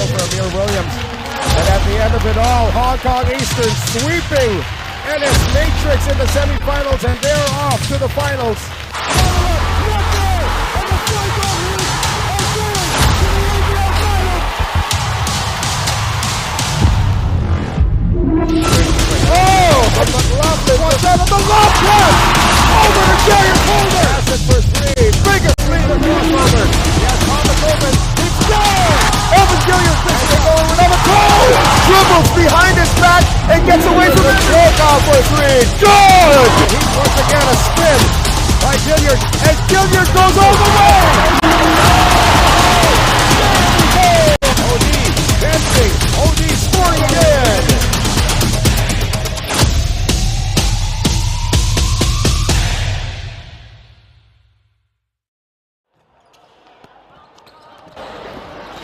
steal for Amir Williams. And at the end of it all, Hong Kong Eastern sweeping NS Matrix in the semifinals, and they're off to the finals. But McLaughlin was out of the lob pass! Over to Jerry Holder! Pass it for three. Biggest lead of crossover. Yes, Thomas Open. It's down! Evan Gilliard's fixing to go over another goal! Dribbles behind his back and gets away from it. Walkout for three. Good! He once again a spin by Gilliard. And Gilliard goes all the way! OD dancing. OD scoring again!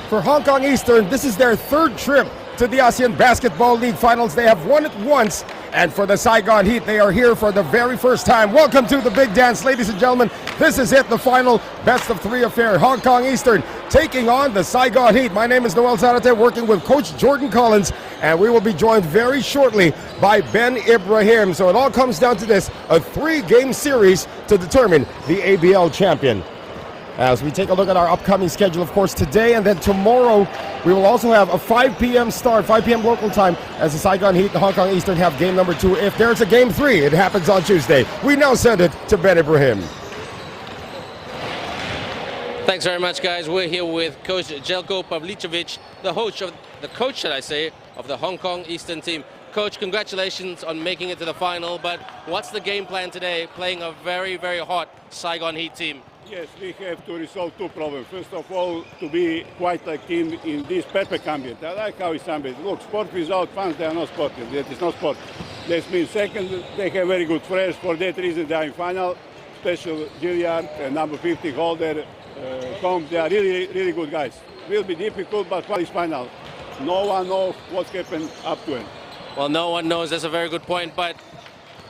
For Hong Kong Eastern, this is their third trip to the ASEAN Basketball League Finals. They have won it once, and for the Saigon Heat, they are here for the very first time. Welcome to the big dance, ladies and gentlemen. This is it, the final best of three affair. Hong Kong Eastern taking on the Saigon Heat. My name is Noel Zarate, working with Coach Jordan Collins, and we will be joined very shortly by Ben Ibrahim. So it all comes down to this, a three-game series to determine the ABL champion. As we take a look at our upcoming schedule, of course, today and then tomorrow, we will also have a 5 p.m. start, 5 p.m. local time, as the Saigon Heat and the Hong Kong Eastern have game number 2. If there's a game 3, it happens on Tuesday. We now send it to Ben Ibrahim. Thanks very much, guys. We're here with Coach Jelko Pavlicevic, the coach, of the Hong Kong Eastern team. Coach, congratulations on making it to the final, but what's the game plan today, playing a very, very hot Saigon Heat team? Yes, we have to resolve two problems. First of all, to be quite like team in this perfect ambient. I like how it's ambient. Look, sport without fans, they are not sportive. That is not sport. That means second, they have very good players. For that reason, they are in final. Special Gilliard, number 50 holder, Combs, they are really, really good guys. Will be difficult, but what is final? No one knows what's happened up to it. Well, no one knows. That's a very good point, but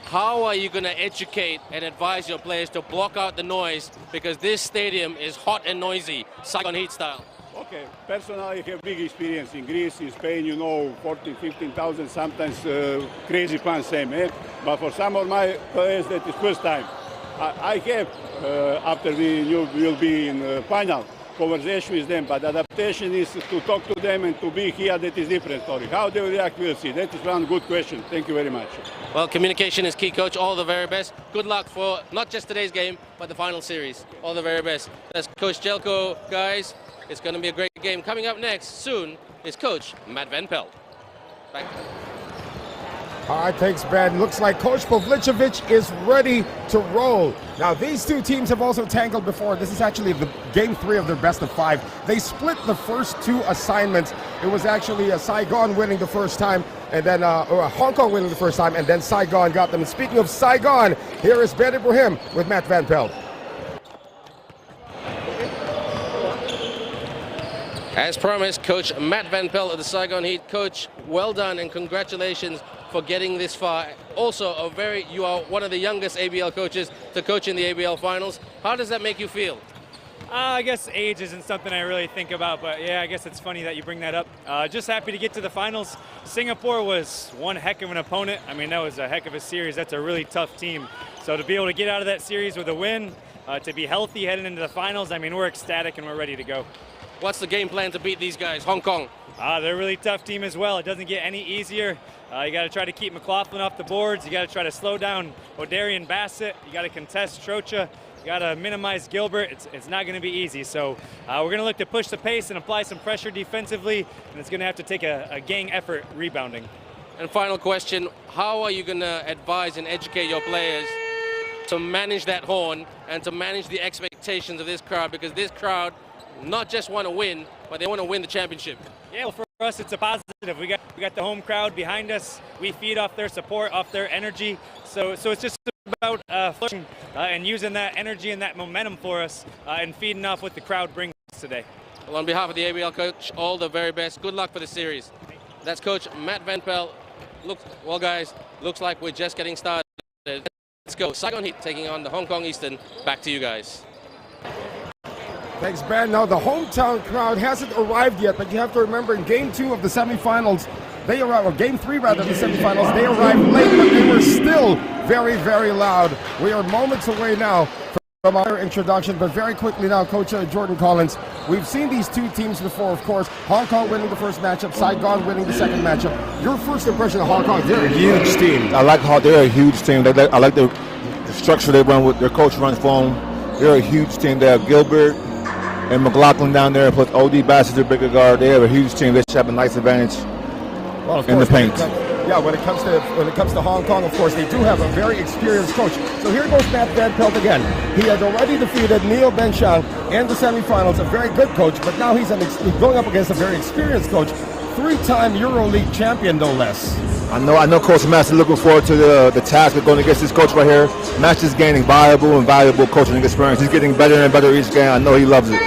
how are you going to educate and advise your players to block out the noise, because this stadium is hot and noisy, Saigon Heat style? Okay, personally I have big experience in Greece, in Spain, you know, 14, 15,000, sometimes crazy fans, same, eh? But for some of my players that is first time. I have, after we will be in final, conversation with them, but adaptation is to talk to them and to be here. That is different story. How they will react, we'll see. That is one good question. Thank you very much. Well, communication is key, Coach. All the very best. Good luck for not just today's game, but the final series. All the very best. That's Coach Jelko, guys. It's going to be a great game. Coming up next soon is Coach Matt Van Pelt. Back. All right, thanks, Ben. Looks like Coach Pavlicevic is ready to roll. Now, these two teams have also tangled before. This is actually the game 3 of their best of 5. They split the first 2 assignments. It was actually Saigon winning the first time, and then Hong Kong winning the first time, and then Saigon got them. And speaking of Saigon, here is Ben Ibrahim with Matt Van Pelt. As promised, Coach Matt Van Pelt of the Saigon Heat. Coach, well done and congratulations for getting this far. Also, you are one of the youngest ABL coaches to coach in the ABL finals. How does that make you feel? I guess age isn't something I really think about, but yeah, I guess it's funny that you bring that up. Just happy to get to the finals. Singapore was one heck of an opponent. I mean, that was a heck of a series. That's a really tough team. So to be able to get out of that series with a win, to be healthy heading into the finals, I mean, we're ecstatic and we're ready to go. What's the game plan to beat these guys, Hong Kong? They're a really tough team as well. It doesn't get any easier. You got to try to keep McLaughlin off the boards. You got to try to slow down O'Darian Bassett. You got to contest Trocha. You got to minimize Gilbert. It's not going to be easy. So we're going to look to push the pace and apply some pressure defensively, and it's going to have to take a gang effort rebounding. And final question, how are you going to advise and educate your players to manage that horn and to manage the expectations of this crowd? Because this crowd not just want to win, but they want to win the championship. Yeah, well, for us, it's a positive. We got the home crowd behind us. We feed off their support, off their energy. So it's just about flourishing and using that energy and that momentum for us and feeding off what the crowd brings today. Well, on behalf of the ABL coach, all the very best. Good luck for the series. That's Coach Matt Van Pelt. Well, guys, looks like we're just getting started. Let's go. Saigon Heat taking on the Hong Kong Eastern. Back to you guys. Thanks, Ben. Now, the hometown crowd hasn't arrived yet, but you have to remember in Game 2 of the semifinals, they arrived, or Game 3 rather, of the semifinals, they arrived late, but they were still very, very loud. We are moments away now from our introduction, but very quickly now, Coach Jordan Collins, we've seen these two teams before, of course. Hong Kong winning the first matchup, Saigon winning the second matchup. Your first impression of Hong Kong? They're a huge team. I like how they're a huge team. I like the structure they run with. Their coach runs for them. They're a huge team. They have Gilbert and McLaughlin down there, plus O.D. Bassett, their bigger guard. They have a huge team. They should have a nice advantage in the paint. When it comes to Hong Kong, of course, they do have a very experienced coach. So here goes Matt Van Pelt again. He had already defeated Neil Benchang in the semifinals, a very good coach, but now he's going up against a very experienced coach, three-time EuroLeague champion, no less. I know Coach Matt is looking forward to the task of going against this coach right here. Matt is gaining valuable coaching experience. He's getting better and better each game. I know he loves it.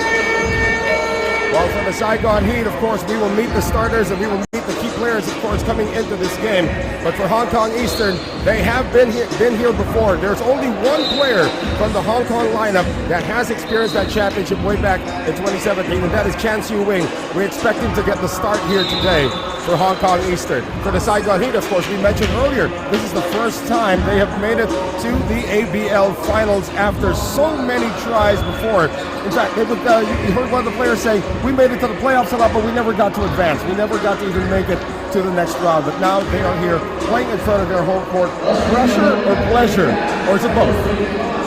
Well, for the Saigon Heat, of course, we will meet the starters and we will meet the key players, of course, coming into this game. But for Hong Kong Eastern, they have been here before. There's only one player from the Hong Kong lineup that has experienced that championship way back in 2017, and that is Chan Siu Wing. We expect him to get the start here today for Hong Kong Eastern. For the Saigon Heat, of course, we mentioned earlier, this is the first time they have made it to the ABL Finals after so many tries before. In fact, you heard one of the players say, we made it to the playoffs a lot, but we never got to advance. We never got to even make it to the next round. But now they are here playing in front of their home court. Pressure or pleasure? Or is it both?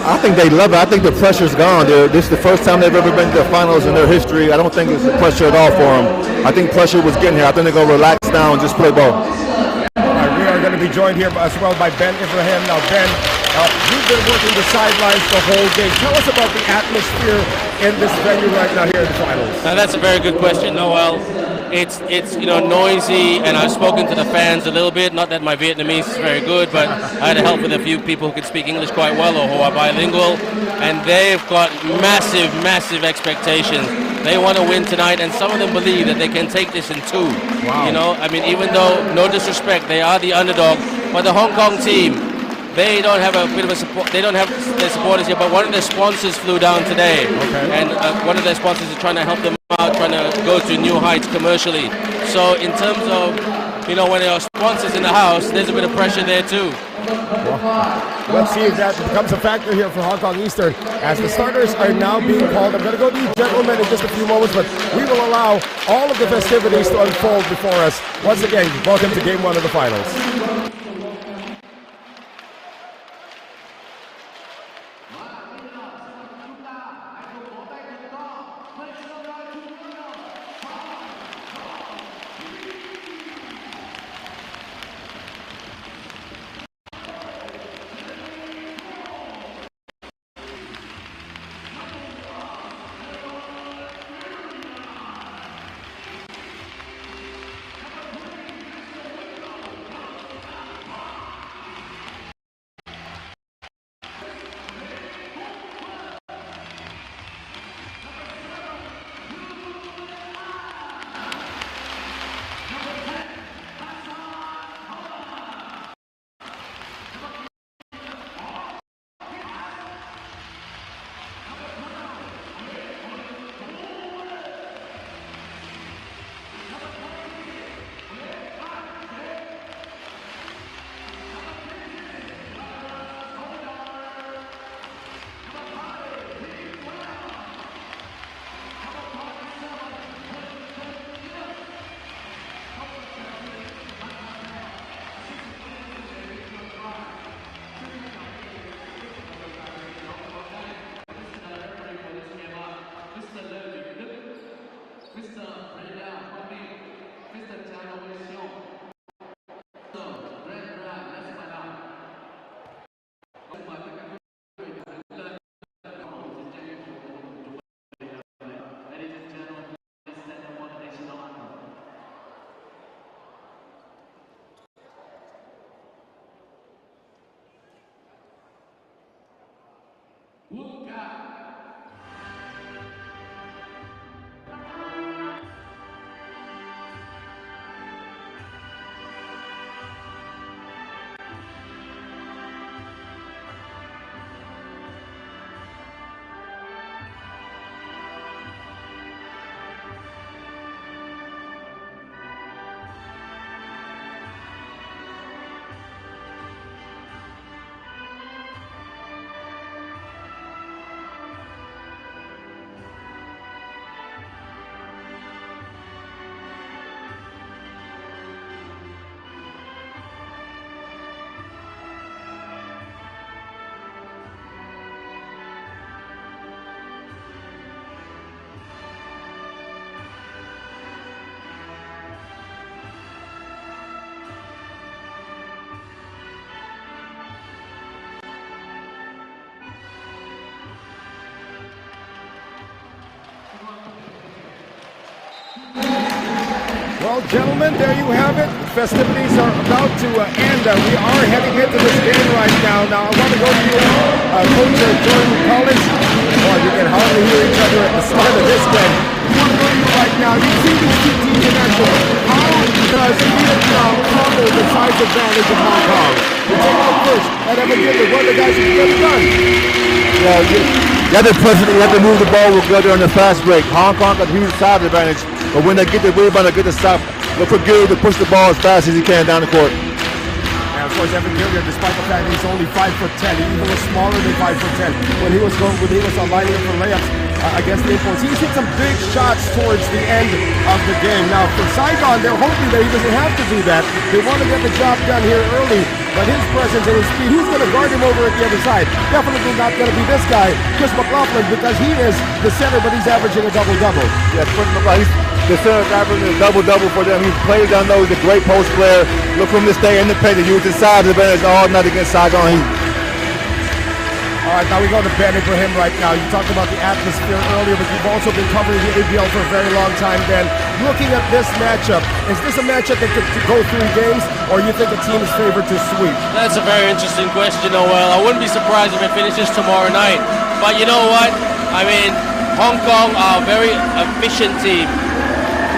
I think they love it. I think the pressure's gone. This is the first time they've ever been to the finals in their history. I don't think it's pressure at all for them. I think pressure was getting here. I think they're going to relax down and just play ball. All right, we are going to be joined here as well by Ben Ibrahim. Now, Ben, you've been working the sidelines the whole day. Tell us about the atmosphere in this venue right now here in the finals. Now, that's a very good question, Noel. It's noisy, and I've spoken to the fans a little bit. Not that my Vietnamese is very good, but I had to help with a few people who could speak English quite well or who are bilingual, and they've got massive expectations. They want to win tonight, and some of them believe that they can take this in two. Wow. I mean, even though, no disrespect, they are the underdog, but the Hong Kong team, they don't have a bit of a support. They don't have their supporters here, but one of their sponsors flew down today, and one of their sponsors is trying to help them out, trying to go to new heights commercially. So in terms of, when there are sponsors in the house, there's a bit of pressure there too. Let's see if that becomes a factor here for Hong Kong Eastern as the starters are now being called. I'm going to go to you gentlemen in just a few moments, but we will allow all of the festivities to unfold before us. Once again, welcome to Game 1 of the finals. Well, gentlemen, there you have it. Festivities are about to end. We are heading into this game right now. Now, I want to go to you, Coach Jordan Collins. Boy, you can hardly hear each other at the start of this game. I want to go to you right now. You see these two teams in action. How does Vietnam cover the size advantage of Hong Kong? We take a look first at Evan Gilbert. One of the guys who can get it done. Yeah, you have to press it, you have to move the ball with Gilbert on the fast break. Hong Kong got a huge size advantage, but when they get the rebound, they get the stop. Look for Gilbert to push the ball as fast as he can down the court. And of course, Evan Gilbert, despite the fact that he's only 5'10", he even was smaller than 5'10". When he was lining up for layups against the imports, he's hit some big shots towards the end of the game. Now for Saigon, they're hoping that he doesn't have to do that. They want to get the job done here early, but his presence and his speed, who's going to guard him over at the other side? Definitely not going to be this guy, Chris McLaughlin, because he is the center, but he's averaging a double-double. Yeah, Chris McLaughlin, the center averaging a double-double for them. He plays down those, he's a great post player. Look for him to stay independent, use his size advantage all night against Saigon Heat. All right, now we go to Ben Ibrahim right now. You talked about the atmosphere earlier, but you've also been covering the ABL for a very long time, Ben. Looking at this matchup, is this a matchup that could go 3 games, or you think a team is favored to sweep? That's a very interesting question, Noel. I wouldn't be surprised if it finishes tomorrow night. But you know what? I mean, Hong Kong are a very efficient team.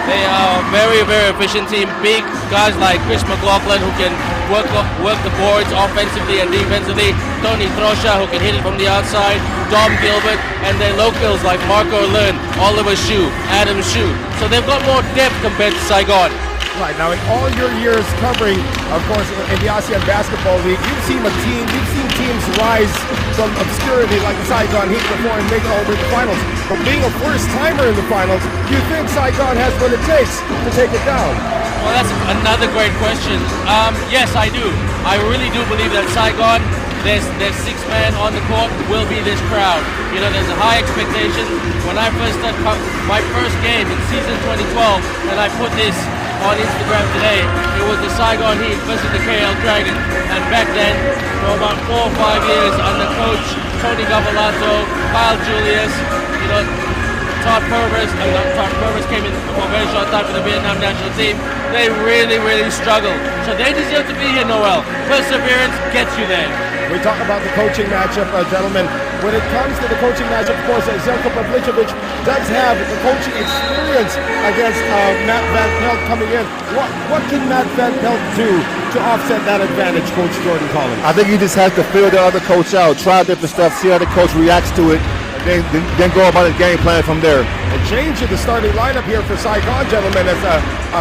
They are a very, very efficient team. Big guys like Chris McLaughlin who can work the boards offensively and defensively. Tony Trosha who can hit it from the outside. Dom Gilbert, and their locals like Marco Learn, Oliver Shu, Adam Shu. So they've got more depth compared to Saigon. Right, now in all your years covering, of course, in the ASEAN Basketball League, you've seen teams rise from obscurity like the Saigon Heat before and make it all the way to the finals. But being a first-timer in the finals, do you think Saigon has what it takes to take it down? Well, that's another great question. Yes, I do. I really do believe that Saigon, their 6 man on the court will be this crowd. You know, there's a high expectation. When I first started my first game in season 2012, and I put this on Instagram today, it was the Saigon Heat versus the KL Dragon. And back then, for about 4 or 5 years under coach Tony Gavalato, Kyle Julius, you know, Todd Purvis came in for a very short time for the Vietnam national team. They really, really struggled. So they deserve to be here, Noel. Perseverance gets you there. We talk about the coaching matchup, gentlemen. When it comes to the coaching matchup, of course, Zeljko Pavlicevic does have the coaching experience against Matt Van Pelt coming in. What can Matt Van Pelt do to offset that advantage, Coach Jordan Collins? I think he just has to feel the other coach out, try different stuff, see how the coach reacts to it, and then go about his game plan from there. A change in the starting lineup here for Saigon, gentlemen, as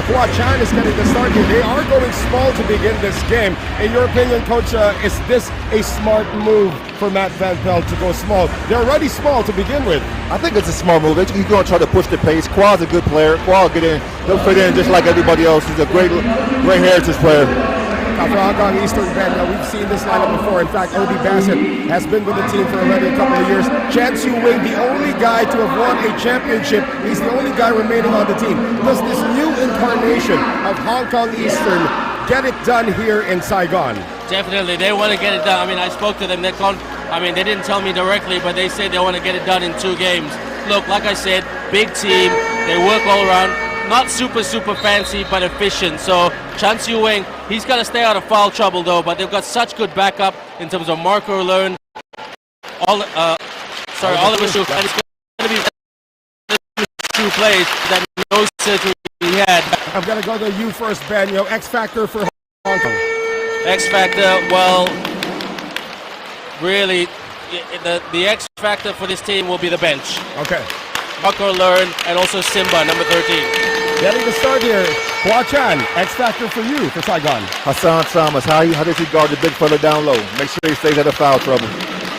Kua Chan is getting the start here. They are going small to begin this game. In your opinion, Coach, is this a smart move for Matt Van Pelt to go small? They're already small to begin with. I think it's a smart move. He's going to try to push the pace. Kua's a good player. Kua will get in. He'll fit in just like everybody else. He's a great heritage player. Now for Hong Kong Eastern, Ben, we've seen this lineup before. In fact, O.D. Bassett has been with the team for already a couple of years. Chan Siu Wing, the only guy to have won a championship. He's the only guy remaining on the team. Does this new incarnation of Hong Kong Eastern get it done here in Saigon? Definitely, they want to get it done. I mean, I spoke to them. They didn't tell me directly, but they said they want to get it done in 2 games. Look, like I said, big team. They work all around. Not super fancy, but efficient. So Chan Siu Wing, he's got to stay out of foul trouble though. But they've got such good backup in terms of Marco Learn, Oliver Shu, and it's going to be 2 plays that no surgery he had. I'm going to go to you first, Ben. You know, X factor for Hong Kong. X factor, well, really, the X factor for this team will be the bench. Okay. Marco Learn and also Simba, number 13. Getting the start here, Kua Chan, X factor for you for Saigon. Hassan Thomas, how does he guard the big fella down low? Make sure he stays out of foul trouble.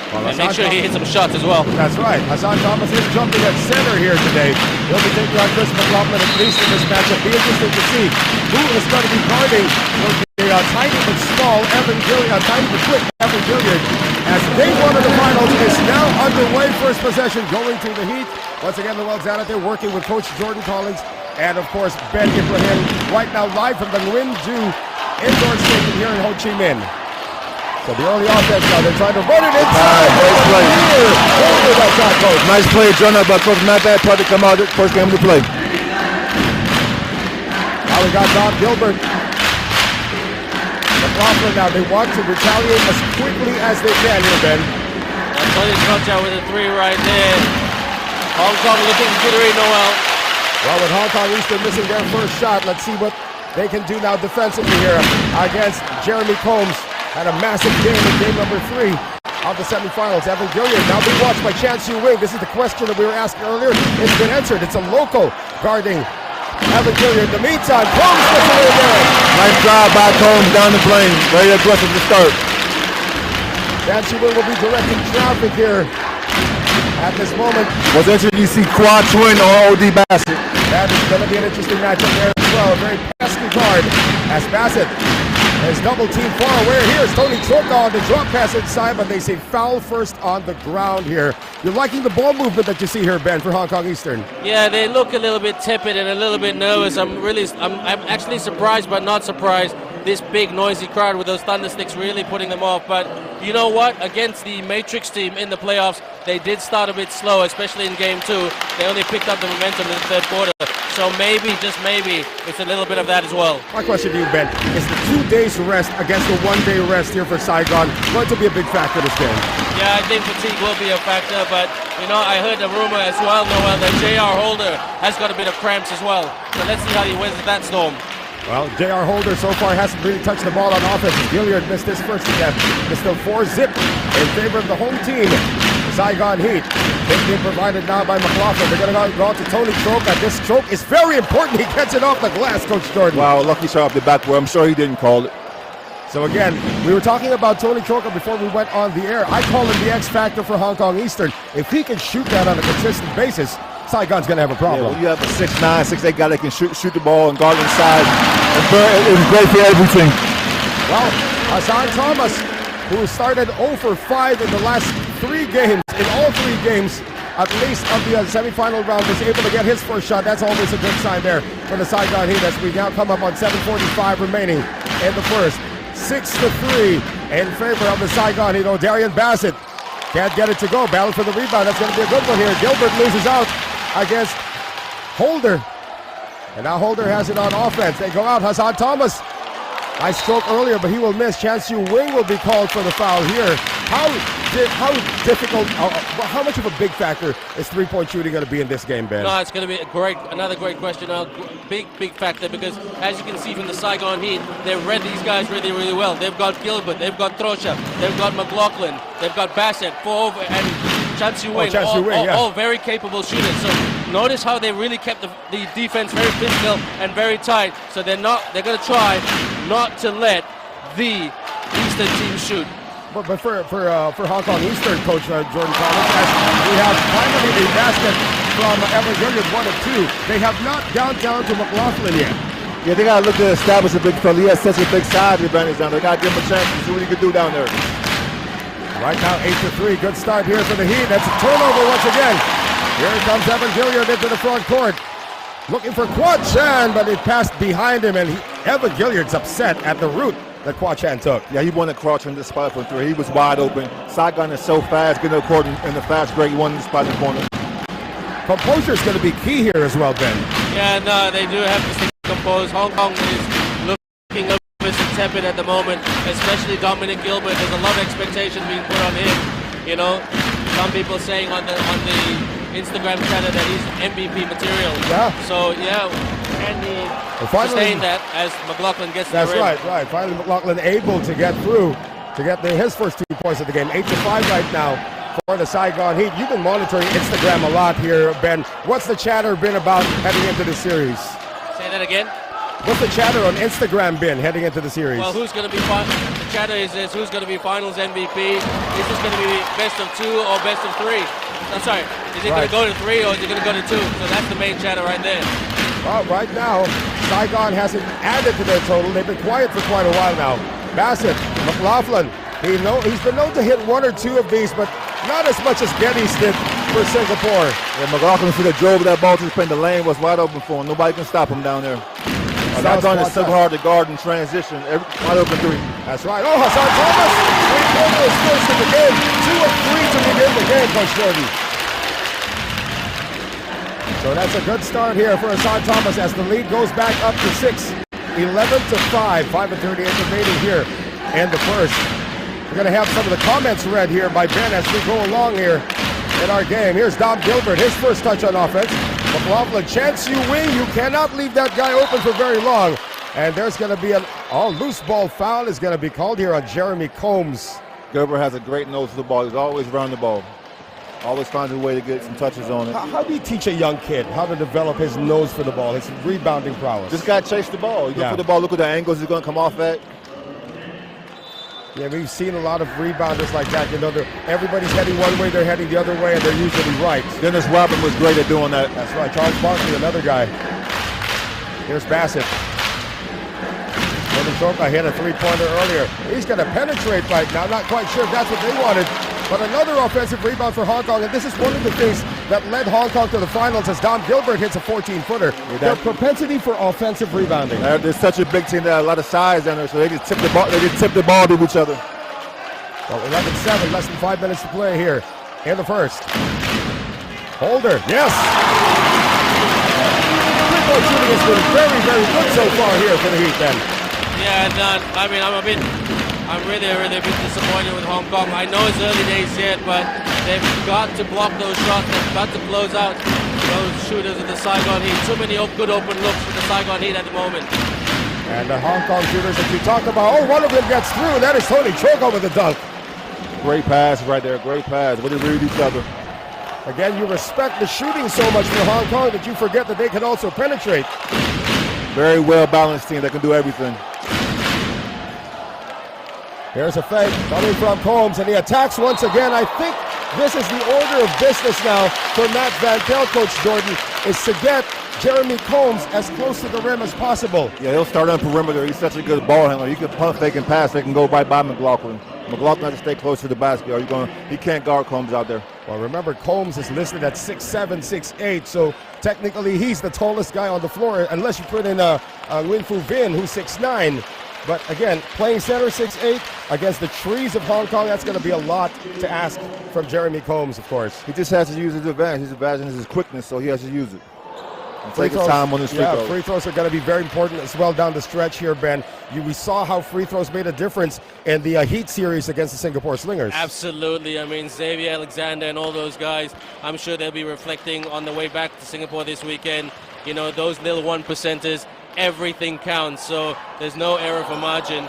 Well, and make sure he hits some shots as well. That's right. Hassan Thomas is jumping at center here today. He'll be taking on Chris McLaughlin at least in this matchup. Be interesting to see who is going to be guarding the tiny but small Evan Gilliard, tiny but quick Evan Gilliard. As day 1 of the finals is now underway. First possession going to the Heat. Once again, the Wells out there working with Coach Jordan Collins and, of course, Ben Ibrahim. Right now live from the Nguyen Du Indoor Stadium here in Ho Chi Minh. So the early offense now, they're trying to run it inside. Nice play. That shot, Coach. Nice play, drawn up by Coach Matt. That tried to come out first game of the play. Now we we got Don Gilbert. McLaughlin now, they want to retaliate as quickly as they can here, Ben. Tony Trocha with a 3 right there. Hong Kong looking jittery, Noel. Well, with Hong Kong Eastern missing their first shot, let's see what they can do now defensively here against Jeremy Combs. Had a massive game in game number 3 of the semifinals. Evan Gilliard now being watched by Chance Yu Wing. This is the question that we were asking earlier. It's been answered. It's a local guarding Evan Gilliard. In the meantime, Combs gets away there. Nice drive by Combs down the lane. Very aggressive to start. Chance Yu Wing will be directing traffic here at this moment. Was interesting you see quad twin or OD Bassett. That is going to be an interesting matchup there as well. A very pesky guard as Bassett is double team far away. Here's Tony Troca on the drop pass inside, but they say foul first on the ground here. You're liking the ball movement that you see here, Ben, for Hong Kong Eastern. Yeah, they look a little bit tepid and a little bit nervous. I'm actually surprised, but not surprised. This big noisy crowd with those thundersticks really putting them off. But you know what? Against the Matrix team in the playoffs, they did start a bit slow, especially in game 2. They only picked up the momentum in the third quarter. So maybe, just maybe, it's a little bit of that as well. My question to you, Ben, is the 2 days rest against the 1 day rest here for Saigon going to be a big factor this game? Yeah, I think fatigue will be a factor, but you know, I heard a rumor as well, Noel, that J.R. Holder has got a bit of cramps as well. So let's see how he weathers that storm. Well, J.R. Holder so far hasn't really touched the ball on offense. Gilliard missed his first attempt. It's still 4-zip in favor of the home team. Saigon Heat. It's being provided now by McLaughlin. They're going to go out to Tony Troca. This choke is very important. He gets it off the glass, Coach Jordan. Wow, lucky shot off the backboard. I'm sure he didn't call it. So again, we were talking about Tony Troca before we went on the air. I call him the X factor for Hong Kong Eastern. If he can shoot that on a consistent basis, Saigon's going to have a problem. Yeah, well, you have a 6'9", 6'8" guy that can shoot the ball and guard inside. It's great for everything. Well, Hassan Thomas, who started 0 for 5 in the last 3 games, in all 3 games, at least of the semifinal round, was able to get his first shot. That's always a good sign there for the Saigon Heat as we now come up on 7:45 remaining in the first. 6-3 in favor of the Saigon Heat. Darian Bassett can't get it to go. Battle for the rebound. That's going to be a good one here. Gilbert loses out against Holder. And now Holder has it on offense. They go out. Hassan Thomas. Nice stroke earlier, but he will miss. Chance Yu Wing will be called for the foul here. How difficult, how much of a big factor is three-point shooting going to be in this game, Ben? No, it's going to be another great question. Big factor, because as you can see from the Saigon Heat, they've read these guys really, really well. They've got Gilbert, they've got Trocha, they've got McLaughlin, they've got Bassett, and Chance Yu Wing, all very capable shooters. So notice how they really kept the defense very physical and very tight. So they're going to try not to let the Eastern team shoot. But for Hong Kong Eastern, Coach Jordan Collins, we have finally a basket from Evan Gilliard, 1 of 2. They have not down to McLaughlin yet. Yeah, they got to look to establish a big fella. He has such a big size advantage down there. They got to give him a chance to see what he can do down there. Right now, 8-3. Good start here for the Heat. That's a turnover once again. Here comes Evan Gilliard into the front court. Looking for Kwon Chan, but it passed behind him, and Evan Gilliard's upset at the route that Kwon Chan took. Yeah, he wanted to crouch in the spot for 3. He was wide open. Saigon is so fast, getting to the court in the fast break. He wanted the spot in the corner. Composure is going to be key here as well, Ben. Yeah, no, they do have to stay composed. Hong Kong is looking a bit tepid at the moment, especially Dominic Gilbert. There's a lot of expectation being put on him. You know, some people saying on the Instagram channel that he's MVP material. Yeah. So yeah, can he sustain that as McLaughlin gets to the rim? That's right. Finally, McLaughlin able to get through to get his first 2 points of the game. 8-5 right now for the Saigon Heat. You've been monitoring Instagram a lot here, Ben. What's the chatter been about heading into the series? Say that again. What's the chatter on Instagram been heading into the series? Well, who's going to be the chatter is who's going to be Finals MVP? Is this going to be best of 2 or best of 3? I'm sorry. Is it going to go to 3 or is it going to go to 2? So that's the main chatter right there. Well, right now, Saigon hasn't added to their total. They've been quiet for quite a while now. Bassett, McLaughlin, he's been known to hit 1 or 2 of these, but not as much as Geddes did for Singapore. Yeah, McLaughlin should have drove that ball to the paint. The lane was wide open for him. Nobody can stop him down there. Saigon is so hard to guard in transition. Wide open 3. That's right. Oh, Hassan Thomas! 3 first in the game. 2 of 3 to begin the game, Coach Jordan. So that's a good start here for Hassan Thomas as the lead goes back up to 6. 11-5. 5:38 remaining here in the first. We're going to have some of the comments read here by Ben as we go along here in our game. Here's Dom Gilbert, his first touch on offense. McLaughlin, chance you wing. You cannot leave that guy open for very long. And there's going to be an loose ball foul is going to be called here on Jeremy Combs. Gilbert has a great nose to the ball. He's always around the ball. Always finds a way to get some touches on it. How do you teach a young kid how to develop his nose for the ball, his rebounding prowess? Just got to chase the ball. You look for the ball, look at the angles he's going to come off at. Yeah, we've seen a lot of rebounders like that. You know, everybody's heading one way, they're heading the other way, and they're usually right. Dennis Rodman was great at doing that. That's right. Charles Barkley, another guy. Here's Bassett. Choka hit a three-pointer earlier. He's going to penetrate right now. Not quite sure if that's what they wanted. But another offensive rebound for Hong Kong. And this is one of the things that led Hong Kong to the finals as Dom Gilbert hits a 14-footer. Their propensity for offensive rebounding. There's such a big team. They have a lot of size down there, so they can tip the ball. They can tip the ball to each other. Well, 11-7, less than 5 minutes to play here in the first. Really yes. Three-point shooting has been very, very good so far here for the Heat then. Yeah, I mean, I'm really a bit disappointed with Hong Kong. I know it's early days yet, but they've got to block those shots. They've got to close out those shooters of the Saigon Heat. Too many good open looks for the Saigon Heat at the moment. And the Hong Kong shooters that you talk about, one of them gets through. That is Tony Choka with a dunk. Great pass right there, great pass. What did they read each other? Again, you respect the shooting so much for Hong Kong that you forget that they can also penetrate. Very well-balanced team that can do everything. Here's a fake coming from Combs, and he attacks once again. I think this is the order of business now for Matt Van Pelt, Coach Jordan, is to get Jeremy Combs as close to the rim as possible. Yeah, he'll start on perimeter. He's such a good ball handler. You can pump, fake, and pass. They can go right by McLaughlin. McLaughlin has to stay close to the basket. He can't guard Combs out there. Well, remember, Combs is listed at 6'7", 6'8", so technically he's the tallest guy on the floor, unless you put in Win-Fu Vin, who's 6'9". But again, playing center 6'8" against the trees of Hong Kong, that's going to be a lot to ask from Jeremy Combs, of course. He just has to use his advantage. His advantage is his quickness, so he has to use it. And take his time on his free throws. Free throws are going to be very important as well down the stretch here, Ben. We saw how free throws made a difference in the Heat series against the Singapore Slingers. Absolutely. I mean, Xavier Alexander and all those guys, I'm sure they'll be reflecting on the way back to Singapore this weekend. You know, those little 1%ers, everything counts, so there's no error for margin.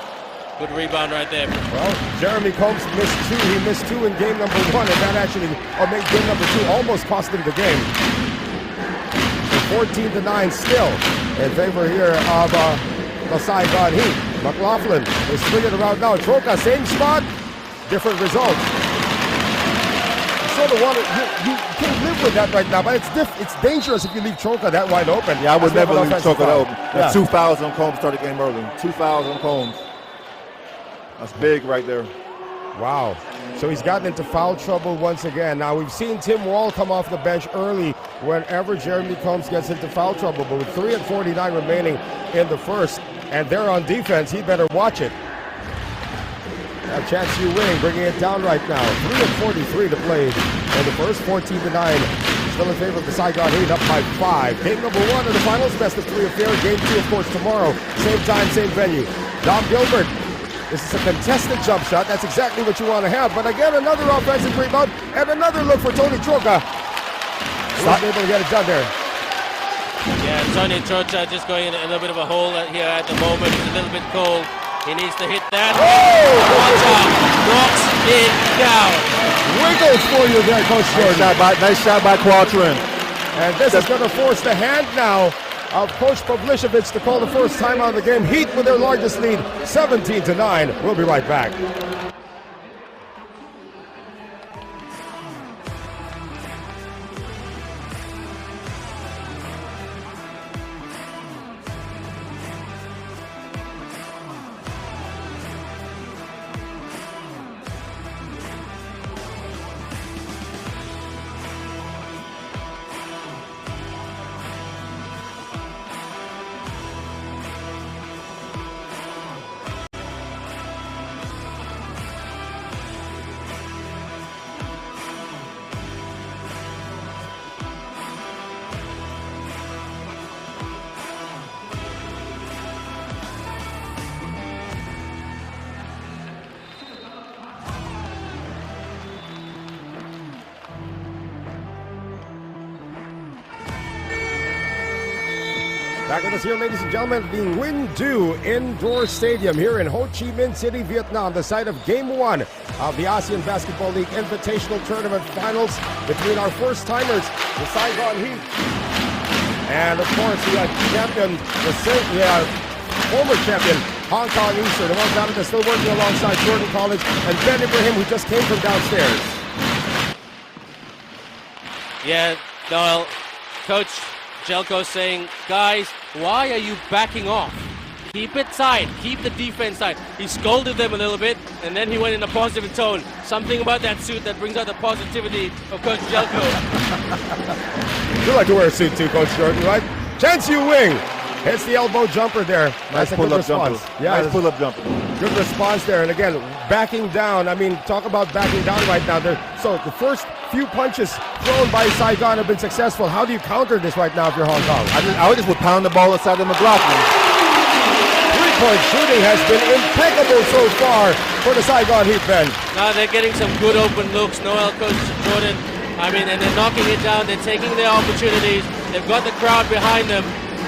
Good rebound right there. Well, Jeremy Combs missed two. He missed two in game number one, and that actually made game number two almost cost him the game. 14-9 still in favor here of the Saigon Heat. McLaughlin is swinging around now. Choka, same spot, different result. You can live with that right now, but it's dangerous if you leave Choka that wide open. Yeah, I would never leave Choka that open. Yeah. 2 fouls on Combs started the game early. 2 fouls on Combs. That's big right there. Wow. So he's gotten into foul trouble once again. Now, we've seen Tim Wall come off the bench early whenever Jeremy Combs gets into foul trouble, but with 3:49 remaining in the first, and they're on defense, he better watch it. Now, Chance Yu Wing bringing it down right now. 3:43 to play in the first, 14-9. Still in favor of the Saigon Heat, up by 5. Game number 1 of the finals, best of 3 affair. Game 2, of course, tomorrow. Same time, same venue. Dom Gilbert. This is a contested jump shot. That's exactly what you want to have. But again, another offensive rebound and another look for Tony Choka. He's able to get it done there. Yeah, Tony Choka just going in a little bit of a hole here at the moment. It's a little bit cold. He needs to hit that. Walks it down. Wiggles for you there, Coach Jordan. Nice shot by Quatrin. And this is going to force the hand now of Coach Pavlicevic to call the first timeout of the game. Heat with their largest lead, 17-9. We'll be right back. Back with us here, ladies and gentlemen, at the Nguyen Du Indoor Stadium here in Ho Chi Minh City, Vietnam, the site of Game 1 of the ASEAN Basketball League Invitational Tournament Finals between our first-timers, the Saigon Heat, and of course the champion, the former champion, Hong Kong Eastern. The one down is still working alongside Jordan College and Ben Ibrahim, who just came from downstairs. Yeah, Noel, Coach Jelko saying, guys, why are you backing off? Keep it tight, keep the defense tight. He scolded them a little bit, and then he went in a positive tone. Something about that suit that brings out the positivity of Coach Jelko. You like to wear a suit too, Coach Jordan, right? Chance Yu Wing hits the elbow jumper there. Nice pull-up jumper. Yeah, nice pull-up jumper. Good response there. And again, backing down. I mean, talk about backing down right now. So the first few punches thrown by Saigon have been successful. How do you counter this right now if you're Hong Kong? I would just pound the ball inside of McLaughlin. Three-point shooting has been impeccable so far for the Saigon Heat, Ben. Now they're getting some good open looks. Noel, Coach Jordan, I mean, and they're knocking it down. They're taking their opportunities. They've got the crowd behind them.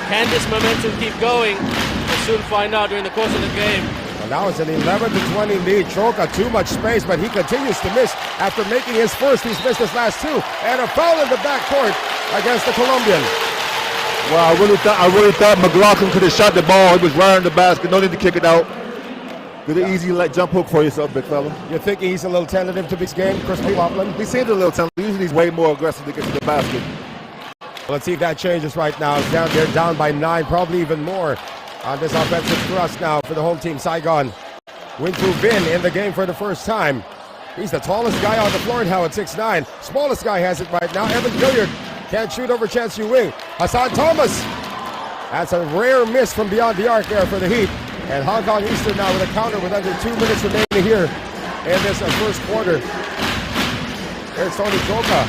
Can this momentum keep going? We'll soon find out during the course of the game. Well, now it's an 11-20 lead. Troca, too much space, but he continues to miss after making his first. He's missed his last two. And a foul in the backcourt against the Colombian. Well, I really thought McLaughlin could have shot the ball. He was right in the basket. No need to kick it out. Good easy jump hook for yourself, big fella. You're thinking he's a little tentative to this game, Chris McLaughlin? He seems a little tentative. Usually he's way more aggressive to get to the basket. Let's see if that changes right now. They're down by 9, probably even more on this offensive thrust now for the home team, Saigon. Nguyen Du Vinh in the game for the first time. He's the tallest guy on the floor now at 6'9". Smallest guy has it right now. Evan Gilliard can't shoot over Chance Yu Wing. Hassan Thomas. That's a rare miss from beyond the arc there for the Heat. And Hong Kong Eastern now with a counter with under 2 minutes remaining here in this first quarter. There's Tony Troca.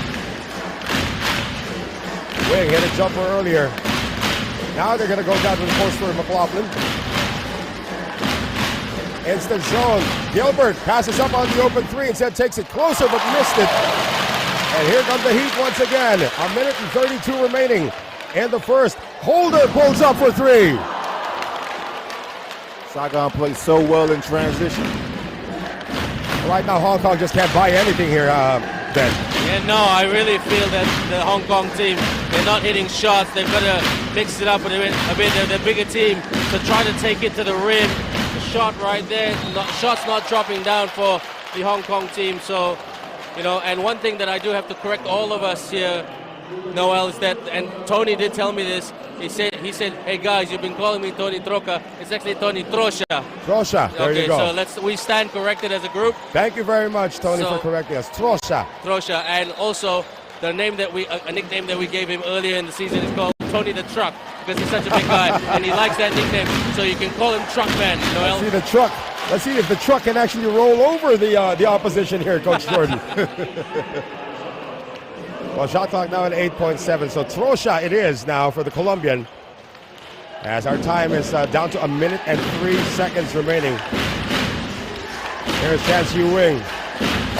Wing hit a jumper earlier. Now they're going to go down to the post for McLaughlin. Instant zone. Gilbert passes up on the open three. Instead takes it closer but missed it. And here comes the Heat once again. 1:32 remaining in the first. Holder pulls up for three. Saigon plays so well in transition. Right now Hong Kong just can't buy anything here, Ben. Yeah, no, I really feel that the Hong Kong team, they're not hitting shots. They've got to mix it up a bit. They're the bigger team to try to take it to the rim. The shot right there, shot's not dropping down for the Hong Kong team. So, you know, and one thing that I do have to correct all of us here, Noel, is that, and Tony did tell me this, he said, hey guys, you've been calling me Tony Troca. It's actually Tony Trosha. Trosha, there you go. So we stand corrected as a group. Thank you very much, Tony, for correcting us. Trosha. Trosha, and also the name that a nickname that we gave him earlier in the season is called Tony the Truck, because he's such a big guy, and he likes that nickname, so you can call him Truck Man, Noel. Let's see the truck. Let's see if the truck can actually roll over the opposition here, Coach Jordan. Well, shot clock now at 8.7, so Trosha it is now for the Colombian. As our time is down to 1:03 remaining. Here's Chance Yu Wing.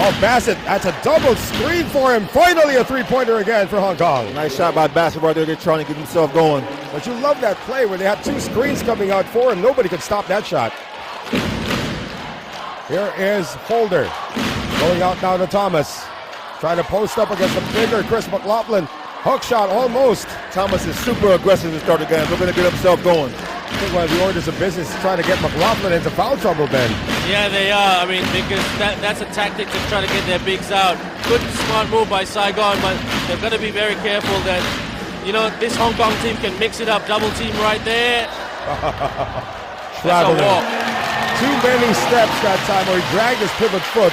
Oh, Bassett, that's a double screen for him. Finally a three-pointer again for Hong Kong. Nice shot by Bassett right there. They're trying to get himself going. But you love that play where they had two screens coming out for him. Nobody could stop that shot. Here is Holder. Going out now to Thomas. Trying to post up against the bigger Chris McLaughlin. Hook shot almost. Thomas is super aggressive to start the game. They're going to get himself going. I think one of the orders of business is trying to get McLaughlin into foul trouble, Ben. Yeah, they are. I mean, because that's a tactic to try to get their bigs out. Good, smart move by Saigon, but they've got to be very careful that, you know, this Hong Kong team can mix it up. Double team right there. That's a walk. Too many steps that time where he dragged his pivot foot.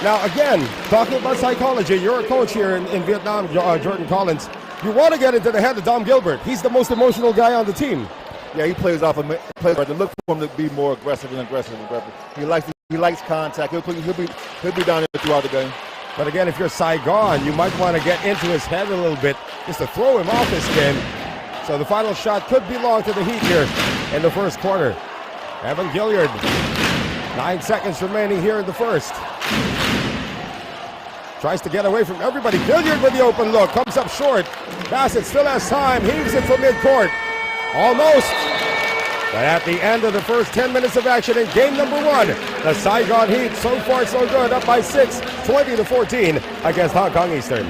Now, again, talking about psychology, you're a coach here in Vietnam, Jordan Collins. You want to get into the head of Dom Gilbert. He's the most emotional guy on the team. Yeah, he plays off of plays to look for him to be more aggressive and aggressive. He likes contact. He'll be down there throughout the game. But again, if you're Saigon, you might want to get into his head a little bit just to throw him off this game. So the final shot could belong to the Heat here in the first quarter. Evan Gilliard, 9 seconds remaining here in the first. Tries to get away from everybody. Gilliard with the open look. Comes up short. Bassett still has time. Heaves it from midcourt. Almost. But at the end of the first 10 minutes of action in game number 1, the Saigon Heat, so far so good, up by 6, 20-14 against Hong Kong Eastern.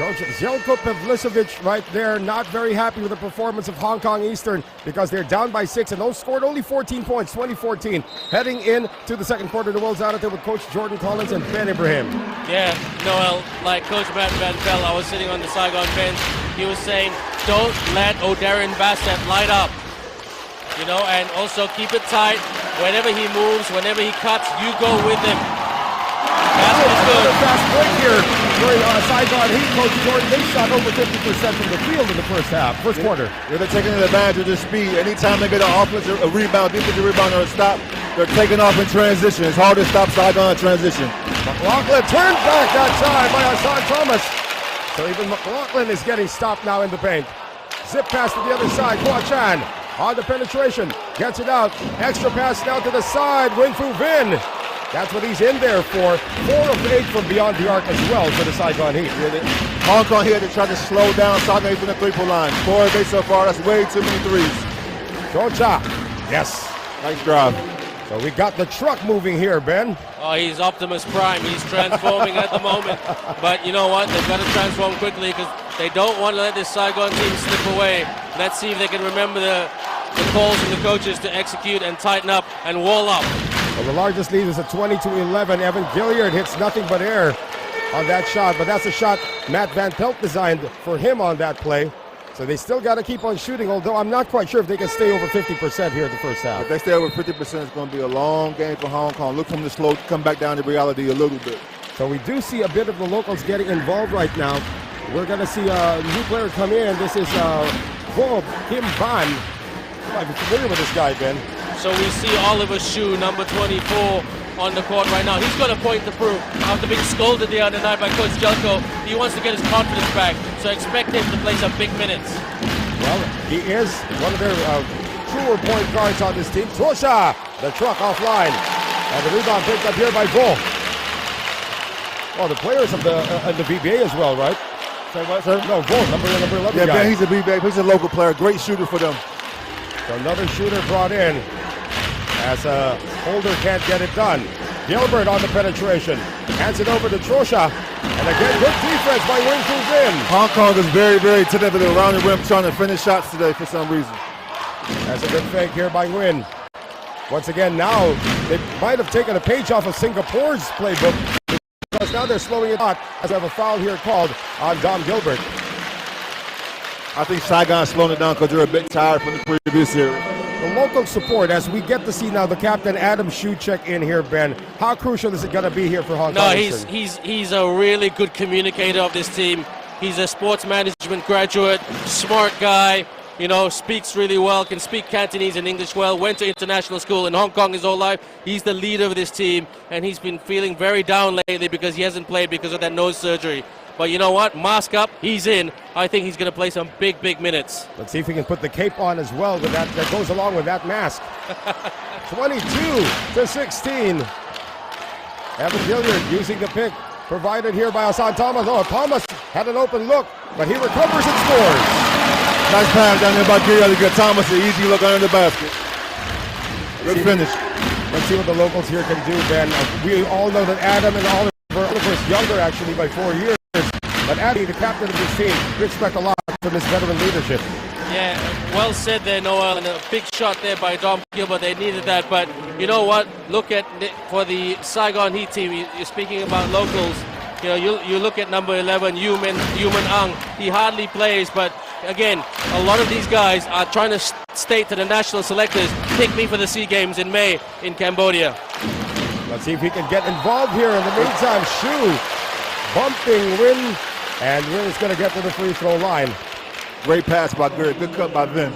Coach Zeljko Pavlicevic right there, not very happy with the performance of Hong Kong Eastern because they're down by 6 and those scored only 14 points, 2014. Heading into the second quarter, the world's out there with Coach Jordan Collins and Ben Ibrahim. Yeah, Noel, like Coach Matt Van Pelt, I was sitting on the Saigon bench. He was saying, don't let O'Darian Bassett light up. You know, and also keep it tight. Whenever he moves, whenever he cuts, you go with him. That's what's good. Another fast break here for Saigon Heat. Coach Jordan, they shot over 50% from the field in the first quarter. Yeah, they're taking advantage of their speed. Anytime they get an offensive rebound, defensive rebound, or a stop, they're taking off in transition. It's hard to stop Saigon in transition. McLaughlin turned back that time by Hassan Thomas. So even McLaughlin is getting stopped now in the paint. Zip pass to the other side. Hua Chan on the penetration. Gets it out. Extra pass now to the side. Wing Fu Vin. That's what he's in there for. 4 of 8 from beyond the arc as well for the Saigon Heat. Hong Kong here to try to slow down Saigon from the three-point line. 4 of 8 so far. That's way too many threes. Chocha. Yes. Nice drive. So we got the truck moving here, Ben. Oh, he's Optimus Prime. He's transforming at the moment. But you know what? They've got to transform quickly because they don't want to let this Saigon team slip away. Let's see if they can remember the calls from the coaches to execute and tighten up and wall up. Well, the largest lead is a 20-11. Evan Gilliard hits nothing but air on that shot, but that's a shot Matt Van Pelt designed for him on that play. So they still got to keep on shooting, although I'm not quite sure if they can stay over 50% here in the first half. If they stay over 50%, it's going to be a long game for Hong Kong. Look for them to slow, come back down to reality a little bit. So we do see a bit of the locals getting involved right now. We're going to see a new player come in. This is Vo Kim Ban. You might be familiar with this guy, Ben. So we see Oliver Shu, number 24, on the court right now. He's got a point to prove. After being scolded the other night by Coach Jelko, he wants to get his confidence back. So expect him to play some big minutes. Well, he is one of their truer point guards on this team. Trosha, the truck offline. And the rebound picked up here by Vo. Well, the players of the VBA as well, right? Say what, sir? No, Vo, number 11 yeah, guy. Ben, he's a VBA. He's a local player. Great shooter for them. So another shooter brought in as Holder can't get it done. Gilbert on the penetration. Hands it over to Trosha. And again, good defense by Wing Fu Vin. Hong Kong is very, very tentative around the rim trying to finish shots today for some reason. That's a good fake here by Nguyen. Once again, now they might have taken a page off of Singapore's playbook because now they're slowing it out as they have a foul here called on Dom Gilbert. I think Saigon's slowing it down because they're a bit tired from the previous series. the local support, as we get to see now the captain Adam Shuchek in here, Ben. How crucial is it going to be here for Hong Kong? No, he's a really good communicator of this team. He's a sports management graduate, smart guy. You know, speaks really well, can speak Cantonese and English well, went to international school in Hong Kong his whole life. He's the leader of this team, and he's been feeling very down lately because he hasn't played because of that nose surgery. But you know what? Mask up, he's in. I think he's going to play some big minutes. Let's see if he can put the cape on as well with that goes along with that mask. 22-16. Evan Gilliard using the pick provided here by Hassan Thomas. Oh, Thomas had an open look, but he recovers and scores. Nice pass down there by Gilliard to get Thomas an easy look under the basket. Good finish. Let's see what the locals here can do, Ben. We all know that Adam and Oliver is younger actually by 4 years. But Adam, the captain of this team, we expect a lot from his veteran leadership. Yeah, well said there, Noel, and a big shot there by Dom Gilbert. They needed that, but you know what? Look at for the Saigon Heat team. You're speaking about locals. You know, you look at number 11, Yuman Ang. He hardly plays, but again, a lot of these guys are trying to state to the national selectors, pick me for the SEA Games in May in Cambodia. Let's see if he can get involved here. In the meantime, Shu bumping Win, and Win is going to get to the free throw line. Great pass by Gilliard. Good cut by Vin.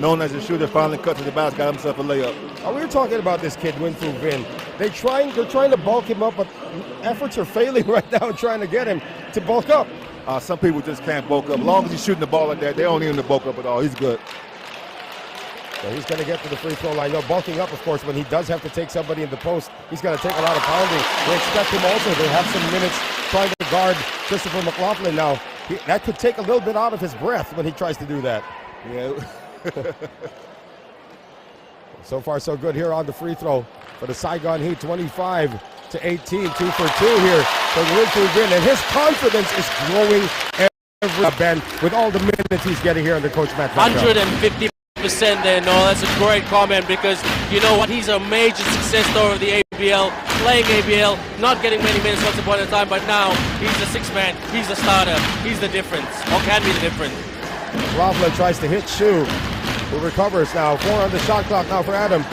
Known as a shooter, finally cut to the basket, got himself a layup. We were talking about this kid, Winfrey Vin. They're trying to bulk him up, but efforts are failing right now in trying to get him to bulk up. Some people just can't bulk up. As long as he's shooting the ball like that, they don't need him to bulk up at all. He's good. So he's going to get to the free throw line. No, bulking up, of course, when he does have to take somebody in the post, he's going to take a lot of pounding. We expect him also to have some minutes trying to guard Christopher McLaughlin now. That could take a little bit out of his breath when he tries to do that. Yeah. So far, so good here on the free throw for the Saigon Heat, 25-18, 2 for 2 here for Winfrey Vin, and his confidence is growing every bend with all the minutes he's getting here under Coach Matt. 150% there, no, that's a great comment because you know what? He's a major success story of the ABL, playing ABL, not getting many minutes once upon a time, but now he's the sixth man, he's the starter, he's the difference, or can be the difference. McLaughlin tries to hit Shu, who recovers now. 4 on the shot clock now for Adam.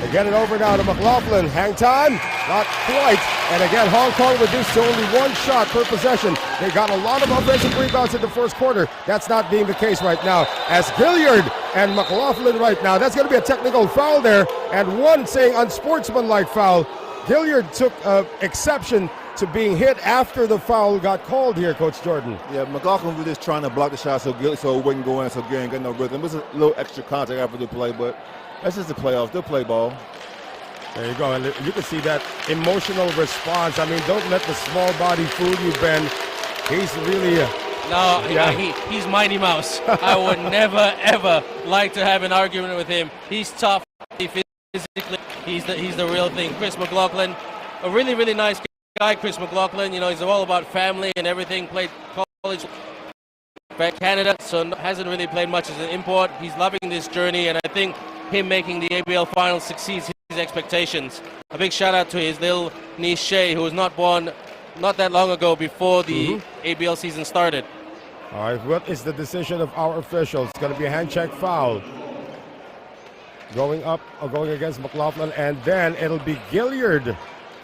They get it over now to McLaughlin. Hang time, not quite. And again, Hong Kong reduced to only 1 shot per possession. They got a lot of offensive rebounds in the first quarter. That's not being the case right now. As Gilliard and McLaughlin right now, that's going to be a technical foul there. And one saying unsportsmanlike foul. Gilliard took exception to being hit after the foul got called here, Coach Jordan. Yeah, McLaughlin was just trying to block the shot so it wouldn't go in, so Gilliard ain't got no rhythm. It was a little extra contact after the play, but that's just the playoffs. They'll play ball. There you go, and you can see that emotional response. I mean, don't let the small body fool you, Ben. He's really he's Mighty Mouse. I would never ever like to have an argument with him. He's tough, physically, he's the real thing. Chris McLaughlin, a really nice guy. Chris McLaughlin, you know, he's all about family and everything. Played college back Canada, so hasn't really played much as an import. He's loving this journey, and I think him making the ABL finals succeeds his expectations. A big shout out to his little niece Shay, who was not born not that long ago, before the ABL season started. All right, what is the decision of our officials? It's going to be a hand check foul. Going up or going against McLaughlin, and then it'll be Gilliard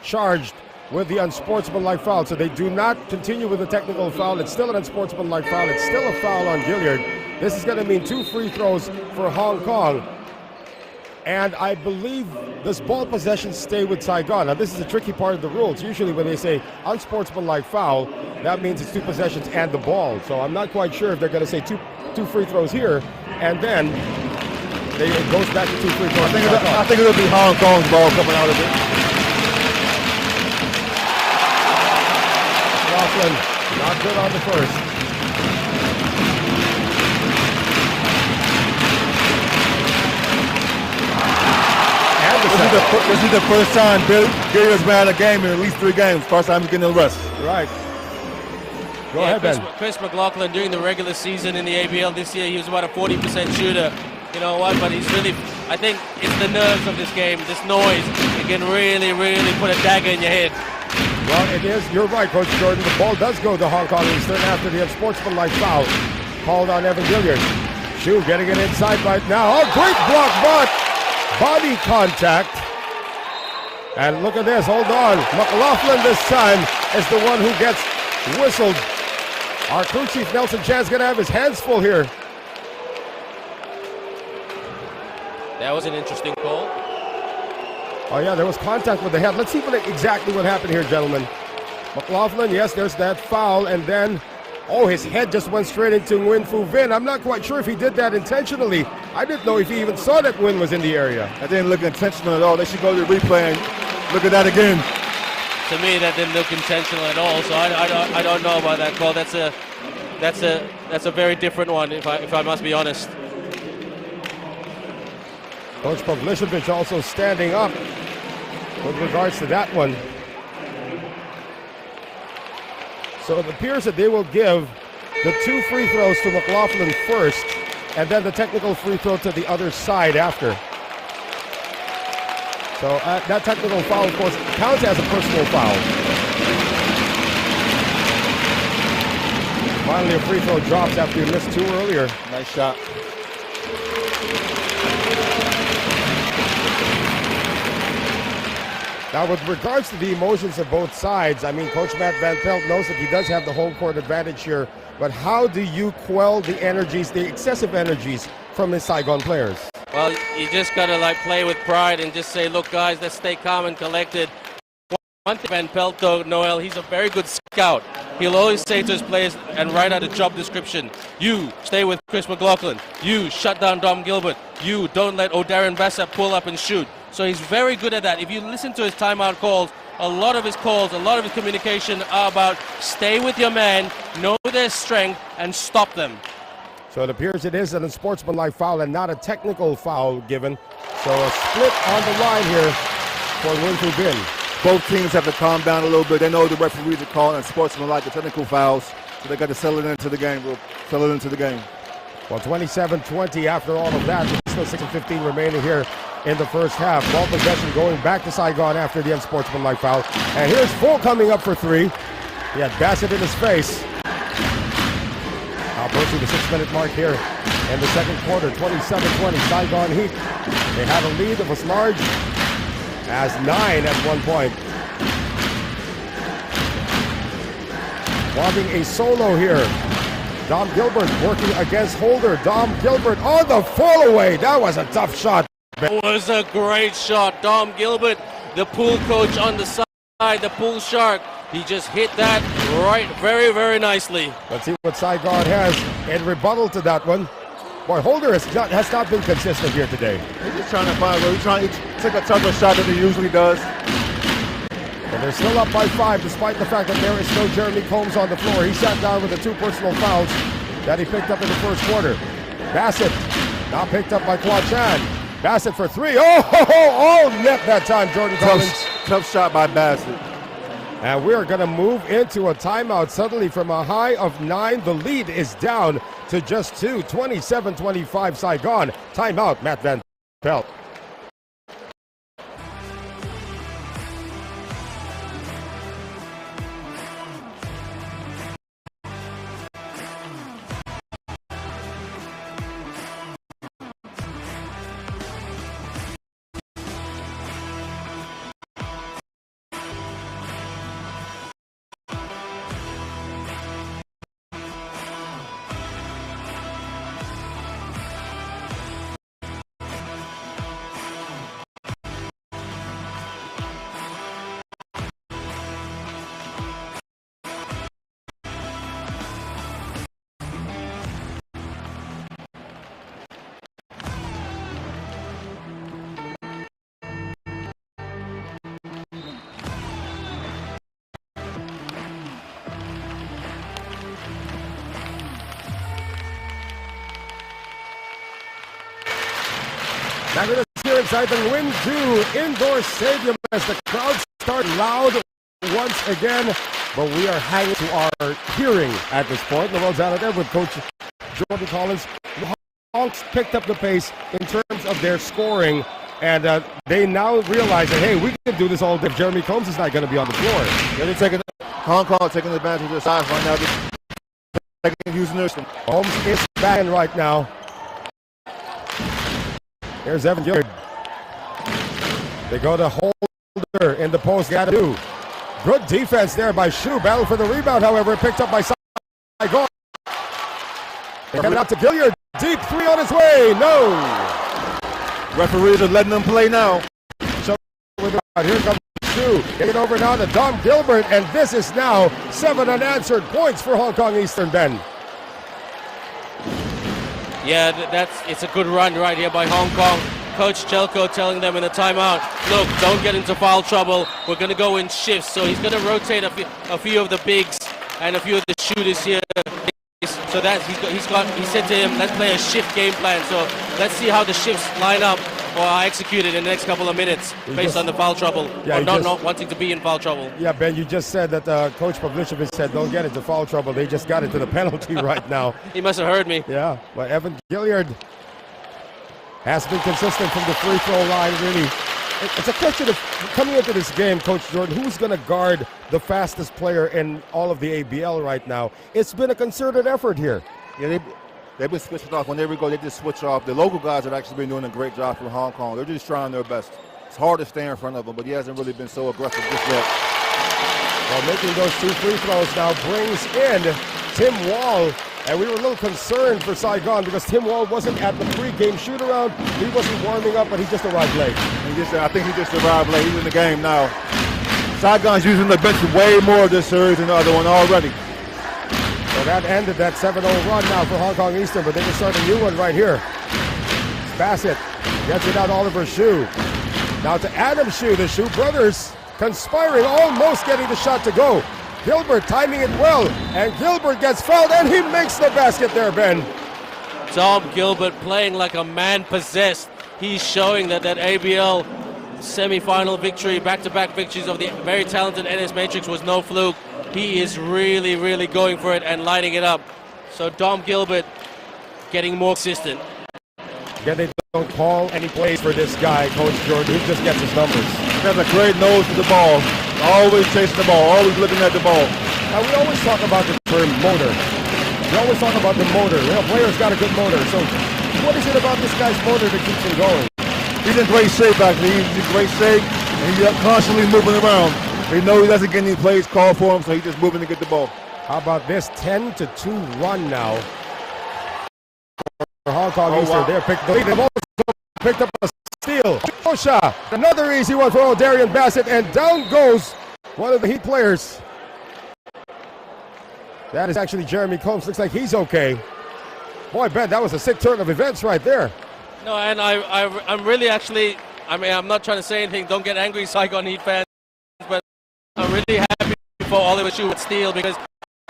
charged with the unsportsmanlike foul. So they do not continue with the technical foul. It's still an unsportsmanlike foul. It's still a foul on Gilliard. This is going to mean 2 free throws for Hong Kong. And I believe this ball possession stay with Saigon. Now, this is a tricky part of the rules. Usually when they say unsportsmanlike foul, that means it's 2 possessions and the ball. So I'm not quite sure if they're going to say two free throws here, and then it goes back to 2 free throws. I think it'll be Hong Kong's ball coming out of it. McLaughlin, not good on the first. This is the first time Gilliard's been out of a game in at least 3 games. First time he's getting a rest. Right. Go ahead, Ben. Chris McLaughlin, during the regular season in the ABL this year, he was about a 40% shooter. You know what? But he's really, I think it's the nerves of this game, this noise. It can really put a dagger in your head. Well, it is. You're right, Coach Jordan. The ball does go to Hong Kong Eastern after the unsportsmanlike foul called on Evan Gilliard. Chu getting it inside right now. Oh, great block, but body contact. And look at this, hold on. McLaughlin this time is the one who gets whistled. Our crew chief Nelson Chan's gonna have his hands full here. That was an interesting call. Oh yeah, there was contact with the head. Let's see exactly what happened here, gentlemen. McLaughlin, yes, there's that foul, and then, oh, his head just went straight into Nguyen Phu Vinh. I'm not quite sure if he did that intentionally. I didn't know if he even saw that Nguyen was in the area. That didn't look intentional at all. They should go to the replay and look at that again. To me, that didn't look intentional at all. So I don't know about that call. That's a very different one, if I must be honest. Coach Pavlicevic also standing up with regards to that one. So it appears that they will give the 2 free throws to McLaughlin first, and then the technical free throw to the other side after. So that technical foul, of course, counts as a personal foul. Finally, a free throw drops after you missed 2 earlier. Nice shot. Now, with regards to the emotions of both sides, I mean, Coach Matt Van Pelt knows that he does have the home court advantage here, but how do you quell the energies, the excessive energies from the Saigon players? Well, you just got to play with pride and just say, look, guys, let's stay calm and collected. One thing Van Pelt, though, Noel, he's a very good scout. He'll always say to his players and write out a job description. You stay with Chris McLaughlin. You shut down Dom Gilbert. You don't let O'Darian Bassett pull up and shoot. So he's very good at that. If you listen to his timeout calls, a lot of his communication are about stay with your man, know their strength, and stop them. So it appears it is an unsportsmanlike foul and not a technical foul given. So a split on the line here for Nguyen Phu Vinh. Both teams have to calm down a little bit. They know the referees are calling unsportsmanlike, the technical fouls, so they got to settle it into the game. Well, 27-20 after all of that. There's still 6:15 remaining here in the first half. Ball possession going back to Saigon after the unsportsmanlike foul. And here's Full coming up for 3. He had Bassett in his face. Now approaching the 6-minute mark here in the second quarter. 27-20, Saigon Heat. They had a lead of as large as 9 at one point. Wanting a solo here. Dom Gilbert working against Holder. Dom Gilbert on the fall away. That was a tough shot. It was a great shot. Dom Gilbert, the pool coach on the side, the pool shark. He just hit that right very, very nicely. Let's see what Saigon has in rebuttal to that one. Boy, Holder has not been consistent here today. He's just trying to find a way. He's trying to take a tougher shot than he usually does. And they're still up by 5 despite the fact that there is no Jeremy Combs on the floor. He sat down with the 2 personal fouls that he picked up in the first quarter. Bassett now picked up by Kwa Chan. Bassett for 3. Oh, net that time, Jordan Collins. Tough shot by Bassett. And we're going to move into a timeout. Suddenly from a high of 9, the lead is down to just 2. 27-25 Saigon. Timeout, Matt Van Pelt. Back with us here inside the Win 2 Indoor Stadium as the crowd start loud once again. But we are hanging to our hearing at this point. The road's out of there with Coach Jordan Collins. The Hawks picked up the pace in terms of their scoring. And they now realize that, hey, we can do this all day. Jeremy Combs is not going to be on the floor. They're taking Hong Kong taking advantage of their size right now. They're using this. Combs is back in right now. Here's Evan Gilbert. They go to Holder in the post. Got to do. Good defense there by Shu. Battle for the rebound, however, picked up by Saigon. They're coming out to Gilliard. Deep three on his way. No. Referees are letting them play now. Here comes Shu. Getting over now to Dom Gilbert, and this is now 7 unanswered points for Hong Kong Eastern, Ben. Yeah, it's a good run right here by Hong Kong. Coach Jelko telling them in the timeout, look, don't get into foul trouble. We're going to go in shifts. So he's going to rotate a few of the bigs and a few of the shooters here. So that he said to him, let's play a shift game plan. So let's see how the shifts line up or are executed in the next couple of minutes based on the foul trouble, or not wanting to be in foul trouble. Yeah, Ben, you just said that Coach Pavlicevic said don't get into foul trouble. They just got into the penalty right now. He must have heard me. Yeah, but Evan Gilliard has been consistent from the free throw line, really. It's a question of, coming into this game, Coach Jordan, who's going to guard the fastest player in all of the ABL right now? It's been a concerted effort here. Yeah, they've been switching off. Whenever we go, they just switch off. The local guys have actually been doing a great job for Hong Kong. They're just trying their best. It's hard to stay in front of him, but he hasn't really been so aggressive just yet. Well, making those 2 free throws now brings in Tim Wall. And we were a little concerned for Saigon because Tim Wall wasn't at the pre-game shoot-around. He wasn't warming up, but he just arrived late. I think he just arrived late. He's in the game now. Saigon's using the bench way more this series than the other one already. So that ended that 7-0 run now for Hong Kong Eastern, but they can start a new one right here. Bassett gets it out Oliver Shu. Now to Adam Shu, the Shu brothers conspiring, almost getting the shot to go. Gilbert timing it well, and Gilbert gets fouled, and he makes the basket there, Ben. Dom Gilbert playing like a man possessed. He's showing that ABL semi-final victory, back-to-back victories of the very talented NS Matrix was no fluke. He is really, really going for it and lighting it up. So Dom Gilbert getting more consistent. Again, they don't call any plays for this guy, Coach Jordan. He just gets his numbers. He has a great nose for the ball. Always chasing the ball, always looking at the ball. Now, we always talk about the term motor. We always talk about the motor. You know, player's got a good motor. So what is it about this guy's motor that keeps him going? He's in great shape, actually. He's in great shape, and he's constantly moving around. They know he doesn't get any plays called for him, so he's just moving to get the ball. How about this 10-2 run now for Hong Kong Eastern? Wow. They're picked up a steal. Osha, another easy one for O'Darian Bassett, and down goes one of the Heat players. That is actually Jeremy Combs. Looks like he's okay. Boy, Ben, that was a sick turn of events right there. No, and I'm really actually, I'm not trying to say anything. Don't get angry, Saigon Heat fans, but I'm really happy for Oliver Shu with steal because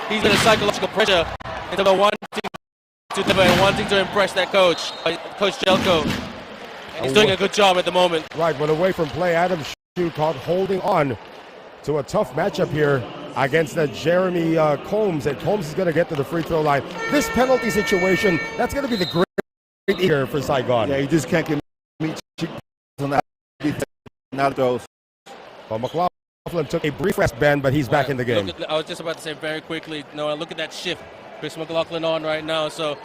he's under psychological pressure instead of wanting to impress that coach, Coach Jelko. And he's doing a good job at the moment. Right, but away from play, Adam Shu caught holding on to a tough matchup here against Jeremy Combs, and Combs is going to get to the free throw line. This penalty situation, that's going to be the great here for Saigon. Yeah, you just can't get me on that defense. Well, McLaughlin took a brief rest, Ben, but he's back in the game. I was just about to say very quickly, look at that shift. Chris McLaughlin on right now, so,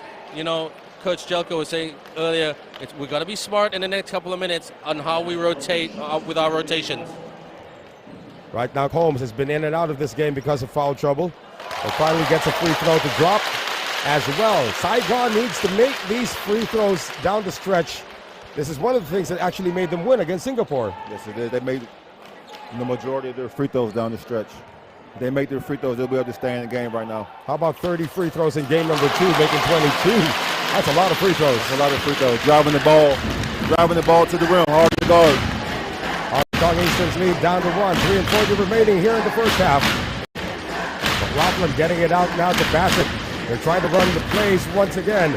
Coach Jelko was saying earlier, we've got to be smart in the next couple of minutes on how we rotate with our rotations. Right now, Combs has been in and out of this game because of foul trouble. But finally gets a free throw to drop as well. Saigon needs to make these free throws down the stretch. This is one of the things that actually made them win against Singapore. Yes, it did. They made the majority of their free throws down the stretch. If they make their free throws, they'll be able to stay in the game right now. How about 30 free throws in game number 2, making 22? That's a lot of free throws. That's a lot of free throws. Driving the ball to the rim, hard to guard. Hong Kong Eastern's lead down to 1. 3 and 40 remaining here in the first half. McLaughlin getting it out now to Bassett. They're trying to run the plays once again.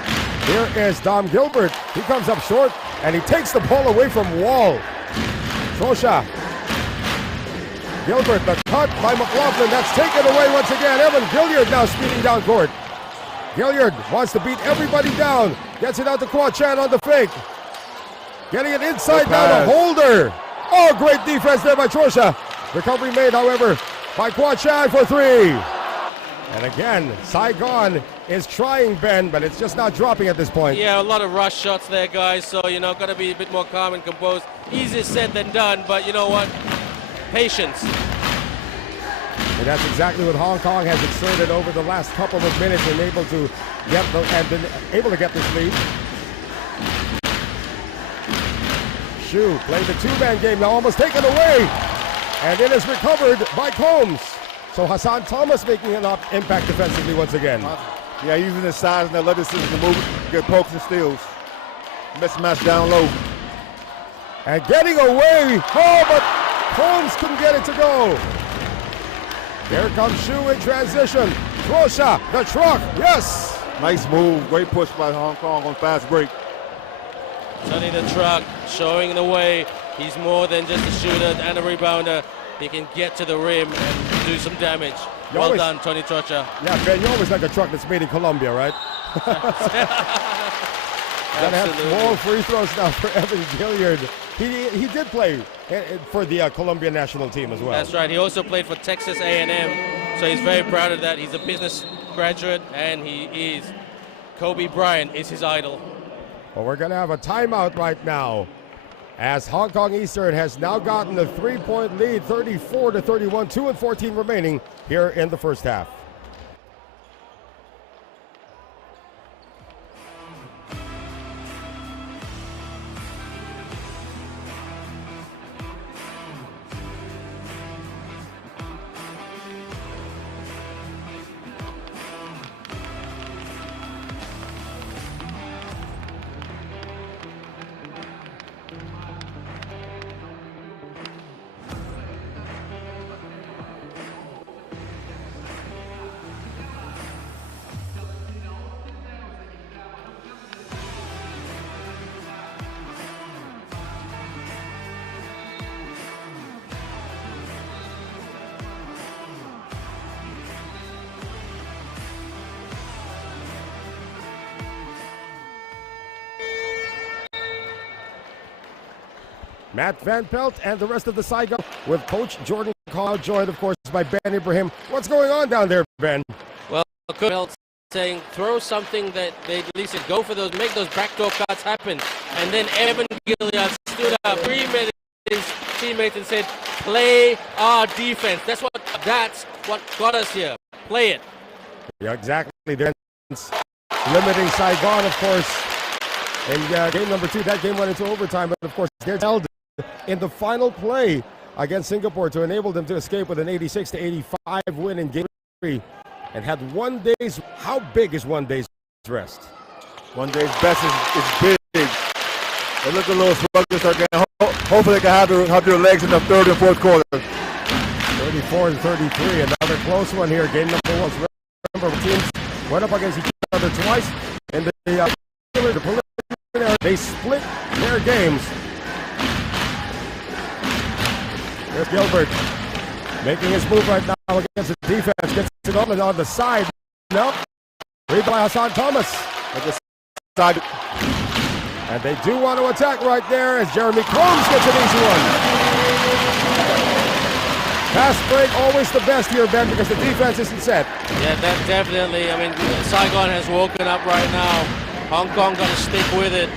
Here is Dom Gilbert. He comes up short, and he takes the ball away from Wall. Trosha. Gilbert, the cut by McLaughlin. That's taken away once again. Evan Gilliard now speeding down court. Gilliard wants to beat everybody down. Gets it out to Kwon Chan on the fake. Getting it inside now to Holder. Oh, great defense there by Trosha. Recovery made, however, by Kwon Chan for 3. And again, Saigon is trying, Ben, but it's just not dropping at this point. Yeah, a lot of rush shots there, guys. So, you know, got to be a bit more calm and composed. Easier said than done, but you know what? Patience. And that's exactly what Hong Kong has exerted over the last couple of minutes and been able to get this lead. Shu playing the two-man game now, almost taken away. And it is recovered by Combs. So Hassan Thomas making an impact defensively once again. Yeah, using his size and athleticism to move, get pokes and steals. Mismatch down low. And getting away. Oh, but Combs couldn't get it to go. Here comes Shu in transition. Trosha, the truck, yes. Nice move, great push by Hong Kong on fast break. Sonny the truck showing the way. He's more than just a shooter and a rebounder. He can get to the rim and do some damage. Well done, Tony Trocha. Yeah, Ben, you're always like a truck that's made in Colombia, right? Gonna have more free throws now for Evan Gilliard. He did play for the Colombian national team as well. That's right. He also played for Texas A&M, so he's very proud of that. He's a business graduate, and he is. Kobe Bryant is his idol. Well, we're gonna have a timeout right now, as Hong Kong Eastern has now gotten a 3-point lead, 34-31, 2:14 remaining here in the first half. Matt Van Pelt and the rest of the Saigon with Coach Jordan Call, joined, of course, by Ben Ibrahim. What's going on down there, Ben? Well, Coach Pelt saying throw something that they at least go for those, make those backdoor cuts happen. And then Evan Gilliard stood up, 3 minutes, his teammates, and said, play our defense. That's what got us here. Play it. Yeah, exactly. They're limiting Saigon, of course. In game number 2, that game went into overtime, but of course they're held in the final play against Singapore to enable them to escape with an 86-85 win in game 3, and had 1 day's. How big is 1 day's rest? 1 day's best is big. They look a little sluggish again. Hopefully they can have their legs in the third and fourth quarter. 34-33, another close one here. Game number 1. Remember, teams went up against each other twice in the preliminary. They split their games. Here's Gilbert making his move right now against the defense. Gets it on the side. No. Read by Hassan Thomas. At the side. And they do want to attack right there as Jeremy Combs gets an easy one. Fast break, always the best here, Ben, because the defense isn't set. Yeah, that definitely. I mean, Saigon has woken up right now. Hong Kong got to stick with it.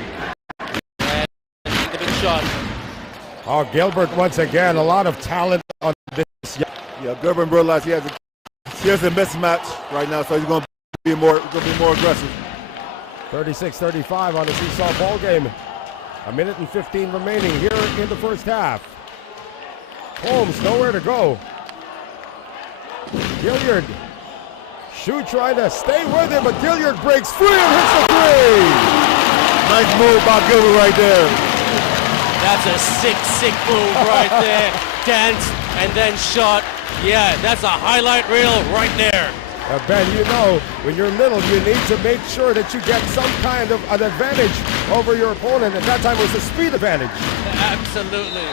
And the big shot. Oh, Gilbert once again, a lot of talent on this. Yeah, Gilbert realized he has a mismatch right now, so he's going to be more aggressive. 36-35 on the seesaw ball game. 1:15 remaining here in the first half. Holmes nowhere to go. Gilliard. Shu trying to stay with him, but Gilliard breaks free and hits the three. Nice move by Gilbert right there. That's a sick move right there. Dance and then shot. Yeah, that's a highlight reel right there. Ben, you know, when you're little, you need to make sure that you get some kind of an advantage over your opponent. At that time, it was a speed advantage. Absolutely.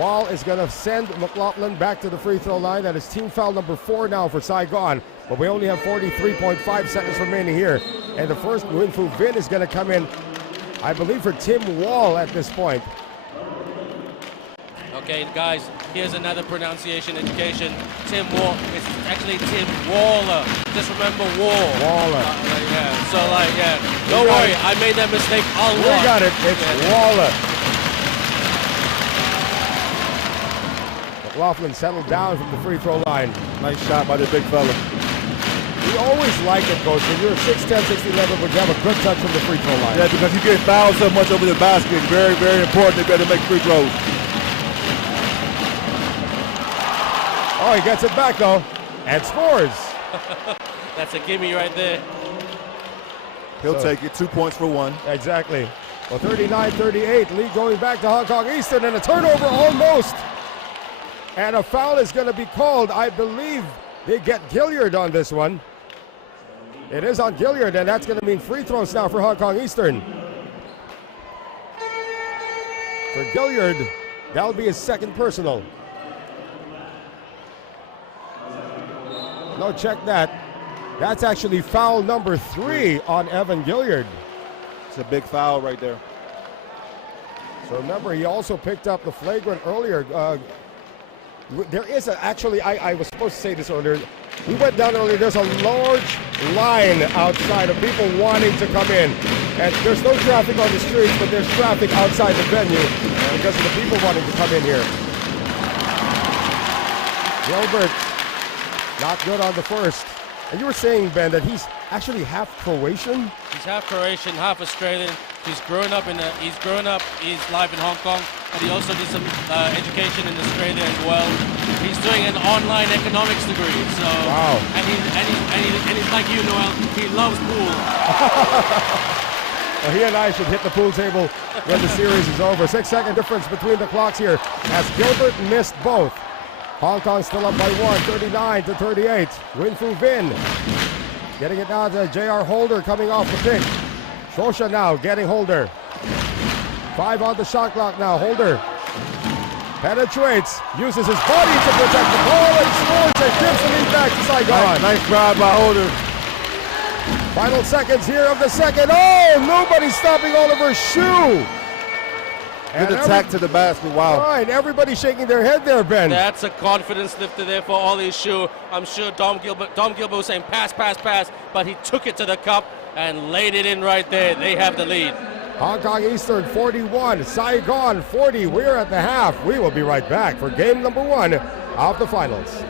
Wall is going to send McLaughlin back to the free throw line. That is team foul number 4 now for Saigon. But we only have 43.5 seconds remaining here. And the first Nguyen Phu Vinh is going to come in, I believe, for Tim Wall at this point. Okay, guys, here's another pronunciation education. Tim Wall. It's actually Tim Waller. Just remember Wall. Waller. Yeah. So don't worry. I made that mistake a lot. We got it. It's Waller. McLaughlin settled down from the free throw line. Nice shot by the big fella. We always like it, Coach, when you're 6'10", 6'11", but you have a good touch from the free throw line. Yeah, because you get fouled so much over the basket. It's very, very important to be able to make free throws. Oh, he gets it back, though, and scores. That's a gimme right there. He'll take it. 2 points for one. Exactly. Well, 39-38, lead going back to Hong Kong Eastern, and a turnover almost. And a foul is going to be called. I believe they get Gilliard on this one. It is on Gilliard, and that's going to mean free throws now for Hong Kong Eastern. For Gilliard, that'll be his second personal. No, check that. That's actually foul number 3 on Evan Gilliard. It's a big foul right there. So remember, he also picked up the flagrant earlier. There is actually, I was supposed to say this earlier. We went down earlier. There's a large line outside of people wanting to come in. And there's no traffic on the streets, but there's traffic outside the venue because of the people wanting to come in here. Gilbert, not good on the first. And you were saying, Ben, that he's actually half Croatian? He's half Croatian, half Australian. He's live in Hong Kong, but he also did some education in Australia as well. He's doing an online economics degree, so wow. And he's like you, Noel. He loves pool. Well, he and I should hit the pool table when the series is over. 6-second difference between the clocks here as Gilbert missed both. Hong Kong still up by 1, 39-38. Win Fu Vin getting it now to J.R. Holder coming off the pick. Shosha now getting Holder. 5 on the shot clock now. Holder penetrates, uses his body to protect the ball and scores and gives the lead back to Saigon. Nice drive by Holder. Final seconds here of the second. Oh, nobody's stopping Oliver's shoe. Good attack to the basket. Wow. All right, everybody shaking their head there, Ben. That's a confidence lifter there for Ollie's shoe. I'm sure Dom Gilbert was saying pass, but he took it to the cup and laid it in right there. They have the lead. Hong Kong Eastern 41, Saigon 40. We're at the half. We will be right back for game number 1 of the finals.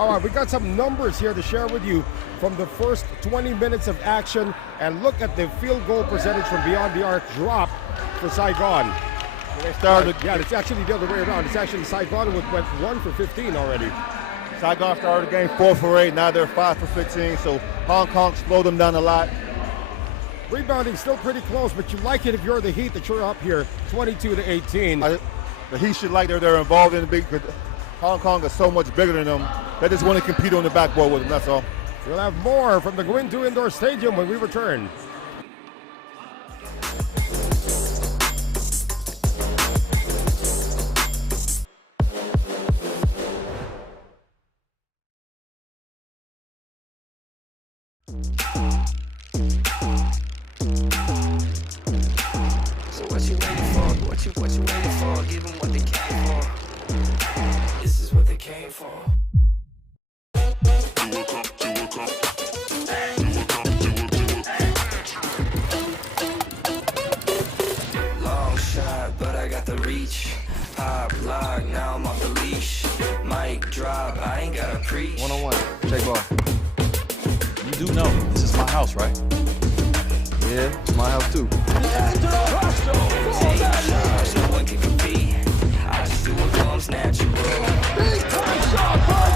All right, we got some numbers here to share with you from the first 20 minutes of action, and look at the field goal percentage from beyond the arc drop for Saigon. They started. Yeah, it's actually the other way around. It's actually Saigon went 1 for 15 already. Saigon started the game 4 for 8. Now they're 5 for 15. So Hong Kong slowed them down a lot. Rebounding still pretty close, but you like it if you're the Heat that you're up here, 22-18. The Heat should like they're involved in the big. Hong Kong is so much bigger than them. They just want to compete on the backboard with them. That's all. We'll have more from the Gwin 2 Indoor Stadium when we return. So what you waiting for? What you waiting for? Give them what they came for. This is what they came for. Long shot, but I got the reach. Pop, lock, now I'm off the leash. Mic drop, I ain't gotta preach. One-on-one, take ball. You do know this is my house, right? Yeah, it's my house too. Take charge, no one can compete. I just do what comes natural. Big time shot by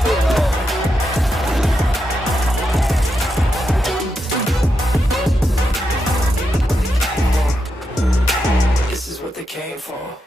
This is what they came for.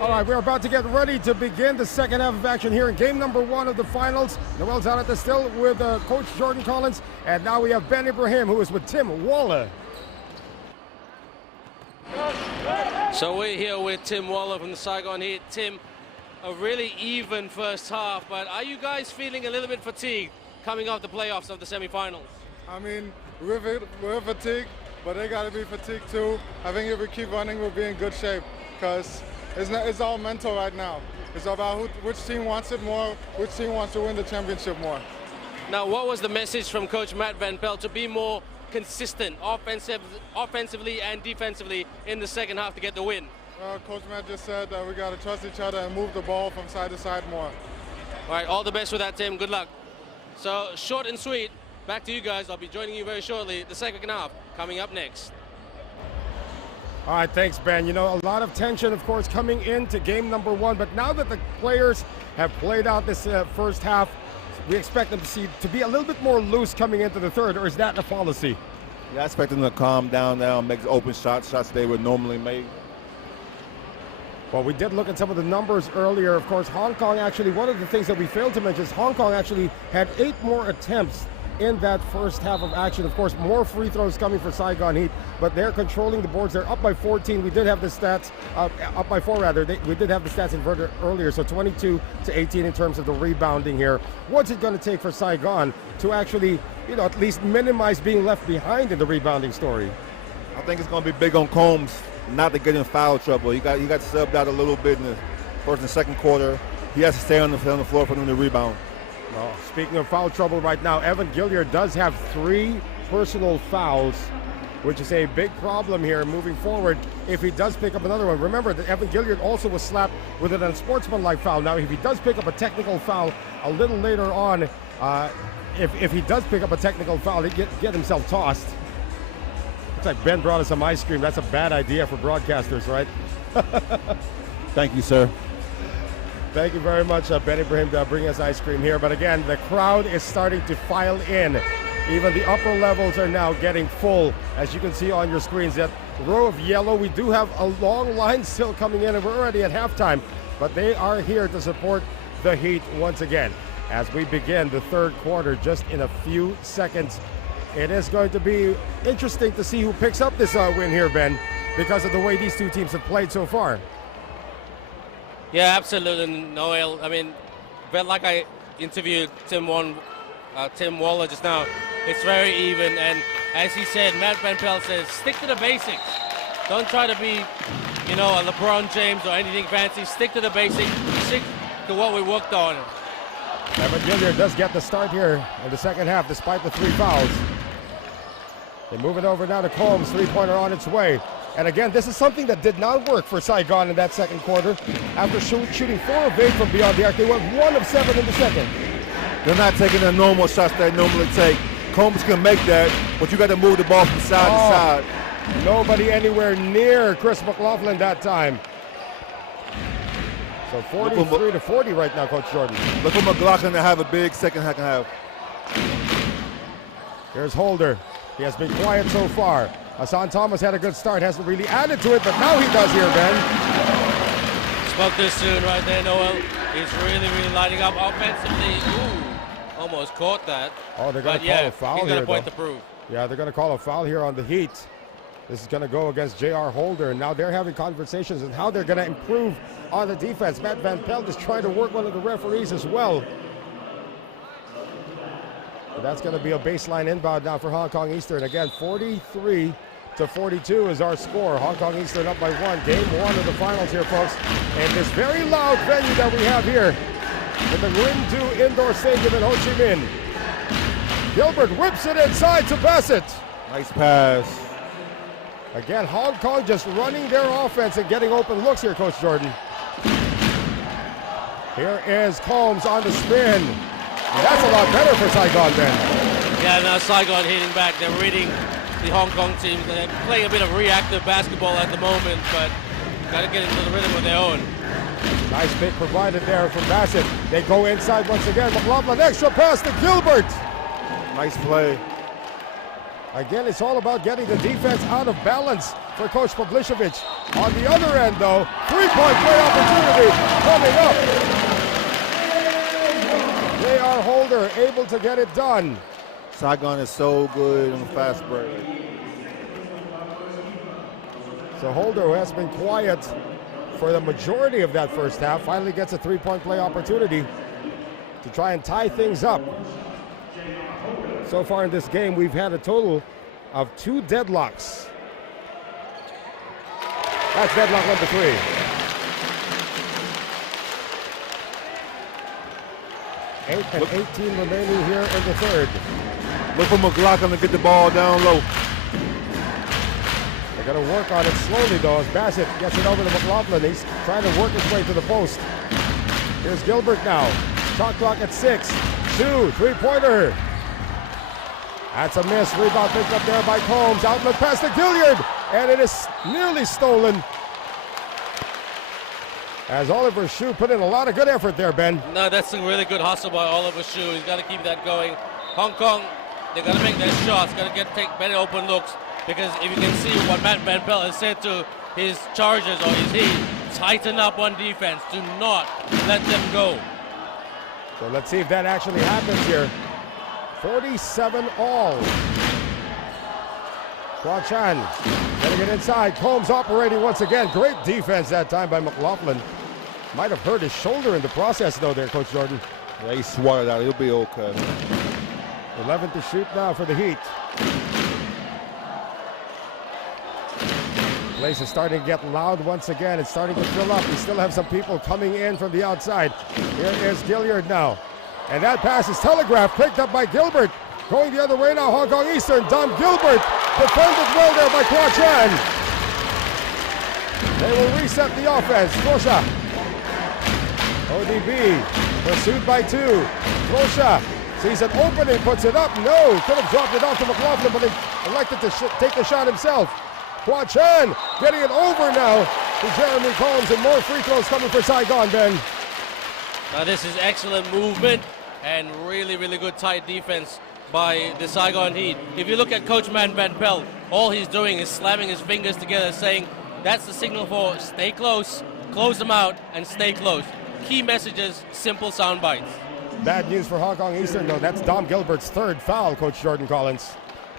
All right, we're about to get ready to begin the second half of action here in game number 1 of the finals. Noel's out at the still with Coach Jordan Collins, and now we have Ben Ibrahim, who is with Tim Waller. So we're here with Tim Waller from the Saigon Heat. Tim, a really even first half, but are you guys feeling a little bit fatigued coming off the playoffs of the semifinals? I mean, we're fatigued, but they got to be fatigued too. I think if we keep running, we'll be in good shape because it's all mental right now. It's about which team wants it more, which team wants to win the championship more. Now, what was the message from Coach Matt Van Pelt to be more consistent offensively and defensively in the second half to get the win? Coach Matt just said that we got to trust each other and move the ball from side to side more. All right, all the best with that, Tim. Good luck. So, short and sweet, back to you guys. I'll be joining you very shortly. The second half coming up next. All right, thanks, Ben. You know, a lot of tension, of course, coming into game number 1, but now that the players have played out this first half, we expect them to be a little bit more loose coming into the third, or is that the policy? Yeah, I expect them to calm down now, make open shots they would normally make. Well, we did look at some of the numbers earlier. Of course, Hong Kong actually, one of the things that we failed to mention is Hong Kong actually had 8 more attempts in that first half of action. Of course, more free throws coming for Saigon Heat, but they're controlling the boards. They're up by 14. We did have the stats, up by 4 rather. We did have the stats inverted earlier, so 22 to 18 in terms of the rebounding here. What's it going to take for Saigon to actually, you know, at least minimize being left behind in the rebounding story? I think it's going to be big on Combs not to get in foul trouble. He got subbed out a little bit in the first and second quarter. He has to stay on the floor for them to rebound. Well, speaking of foul trouble right now, Evan Gilliard does have 3 personal fouls, which is a big problem here moving forward if he does pick up another one. Remember that Evan Gilliard also was slapped with an unsportsmanlike foul. Now, if he does pick up a technical foul a little later on, if he does pick up a technical foul, he'd get himself tossed. Looks like Ben brought us some ice cream. That's a bad idea for broadcasters, right? Thank you, sir. Thank you very much, Ben Ibrahim, bringing us ice cream here. But again, the crowd is starting to file in. Even the upper levels are now getting full. As you can see on your screens, that row of yellow, we do have a long line still coming in, and we're already at halftime. But they are here to support the Heat once again. As we begin the third quarter, just in a few seconds, it is going to be interesting to see who picks up this win here, Ben, because of the way these two teams have played so far. Yeah, absolutely, Noel. I mean, but like I interviewed Tim Waller just now, it's very even. And as he said, Matt Van Pelt says, stick to the basics. Don't try to be, you know, a LeBron James or anything fancy. Stick to the basics. Stick to what we worked on. Evan Gilliard does get the start here in the second half, despite the 3 fouls. They move it over now to Combs, 3-pointer on its way. And again, this is something that did not work for Saigon in that second quarter. After shooting 4 of 8 from beyond the arc, they went 1 of 7 in the second. They're not taking the normal shots they normally take. Combs can make that, but you got to move the ball from side to side. Nobody anywhere near Chris McLaughlin that time. So 43 to 40 right now, Coach Jordan. Look for McLaughlin to have a big second half. Here's Holder. He has been quiet so far. Hassan Thomas had a good start, hasn't really added to it, but now he does here, Ben. Spoke this soon right there, Noel. He's really lighting up offensively. Ooh, almost caught that. Oh, they're going to call a foul here, he's got a point to prove. Yeah, they're going to call a foul here on the Heat. This is going to go against J.R. Holder, and now they're having conversations on how they're going to improve on the defense. Matt Van Pelt is trying to work one of the referees as well. But that's going to be a baseline inbound now for Hong Kong Eastern. Again, 43 to 42 is our score. Hong Kong Eastern up by 1. Game 1 of the finals here, folks. And this very loud venue that we have here at the Nguyen Du Indoor Stadium in Ho Chi Minh. Gilbert whips it inside to Bassett. Nice pass. Again, Hong Kong just running their offense and getting open looks here, Coach Jordan. Here is Combs on the spin. And that's a lot better for Saigon then. Yeah, now Saigon hitting back. They're reading the Hong Kong team. They're playing a bit of reactive basketball at the moment, but got to get into the rhythm of their own. Nice pick provided there from Bassett. They go inside once again. McLaughlin, extra pass to Gilbert. Nice play. Again, it's all about getting the defense out of balance for Coach Pavlicevic. On the other end, though, three-point play opportunity coming up. J.R. Holder able to get it done. Saigon is so good on the fast break. So Holder, who has been quiet for the majority of that first half, finally gets a three-point play opportunity to try and tie things up. So far in this game, we've had a total of 2 deadlocks. That's deadlock number 3. Eight and 18 remaining here in the third. Look for McLaughlin to get the ball down low. They're going to work on it slowly, though, as Bassett gets it over to McLaughlin. He's trying to work his way to the post. Here's Gilbert now. Shot clock at 6. 2, three-pointer. That's a miss. Rebound picked up there by Combs. Outlet pass to Gilliard, and it is nearly stolen. As Oliver Shue put in a lot of good effort there, Ben. No, that's a really good hustle by Oliver Shue. He's got to keep that going. Hong Kong, they're going to make their shots, got to take better open looks, because if you can see what Matt Van Pelt has said to his Chargers or his Heat, tighten up on defense. Do not let them go. So let's see if that actually happens here. 47 all. Hua Chan getting it inside. Combs operating once again. Great defense that time by McLaughlin. Might have hurt his shoulder in the process, though, there, Coach Jordan. Yeah, he swatted out. He'll be okay. 11 to shoot now for the Heat. Place is starting to get loud once again. It's starting to fill up. We still have some people coming in from the outside. Here is Gilliard now. And that pass is telegraphed, picked up by Gilbert. Going the other way now, Hong Kong Eastern. Dom Gilbert defended well there by Hua Chan. They will reset the offense. Trosha. ODB pursued by 2. Trosha sees an opening, puts it up. No, could have dropped it off to McLaughlin, but he elected to take the shot himself. Hua Chan getting it over now to Jeremy Combs, and more free throws coming for Saigon, Ben. Now this is excellent movement and really, really good tight defense by the Saigon Heat. If you look at Coach Matt Van Pelt, all he's doing is slamming his fingers together, saying that's the signal for stay close, close them out, and stay close. Key messages, simple sound bites. Bad news for Hong Kong Eastern, though. That's Dom Gilbert's third foul, Coach Jordan Collins.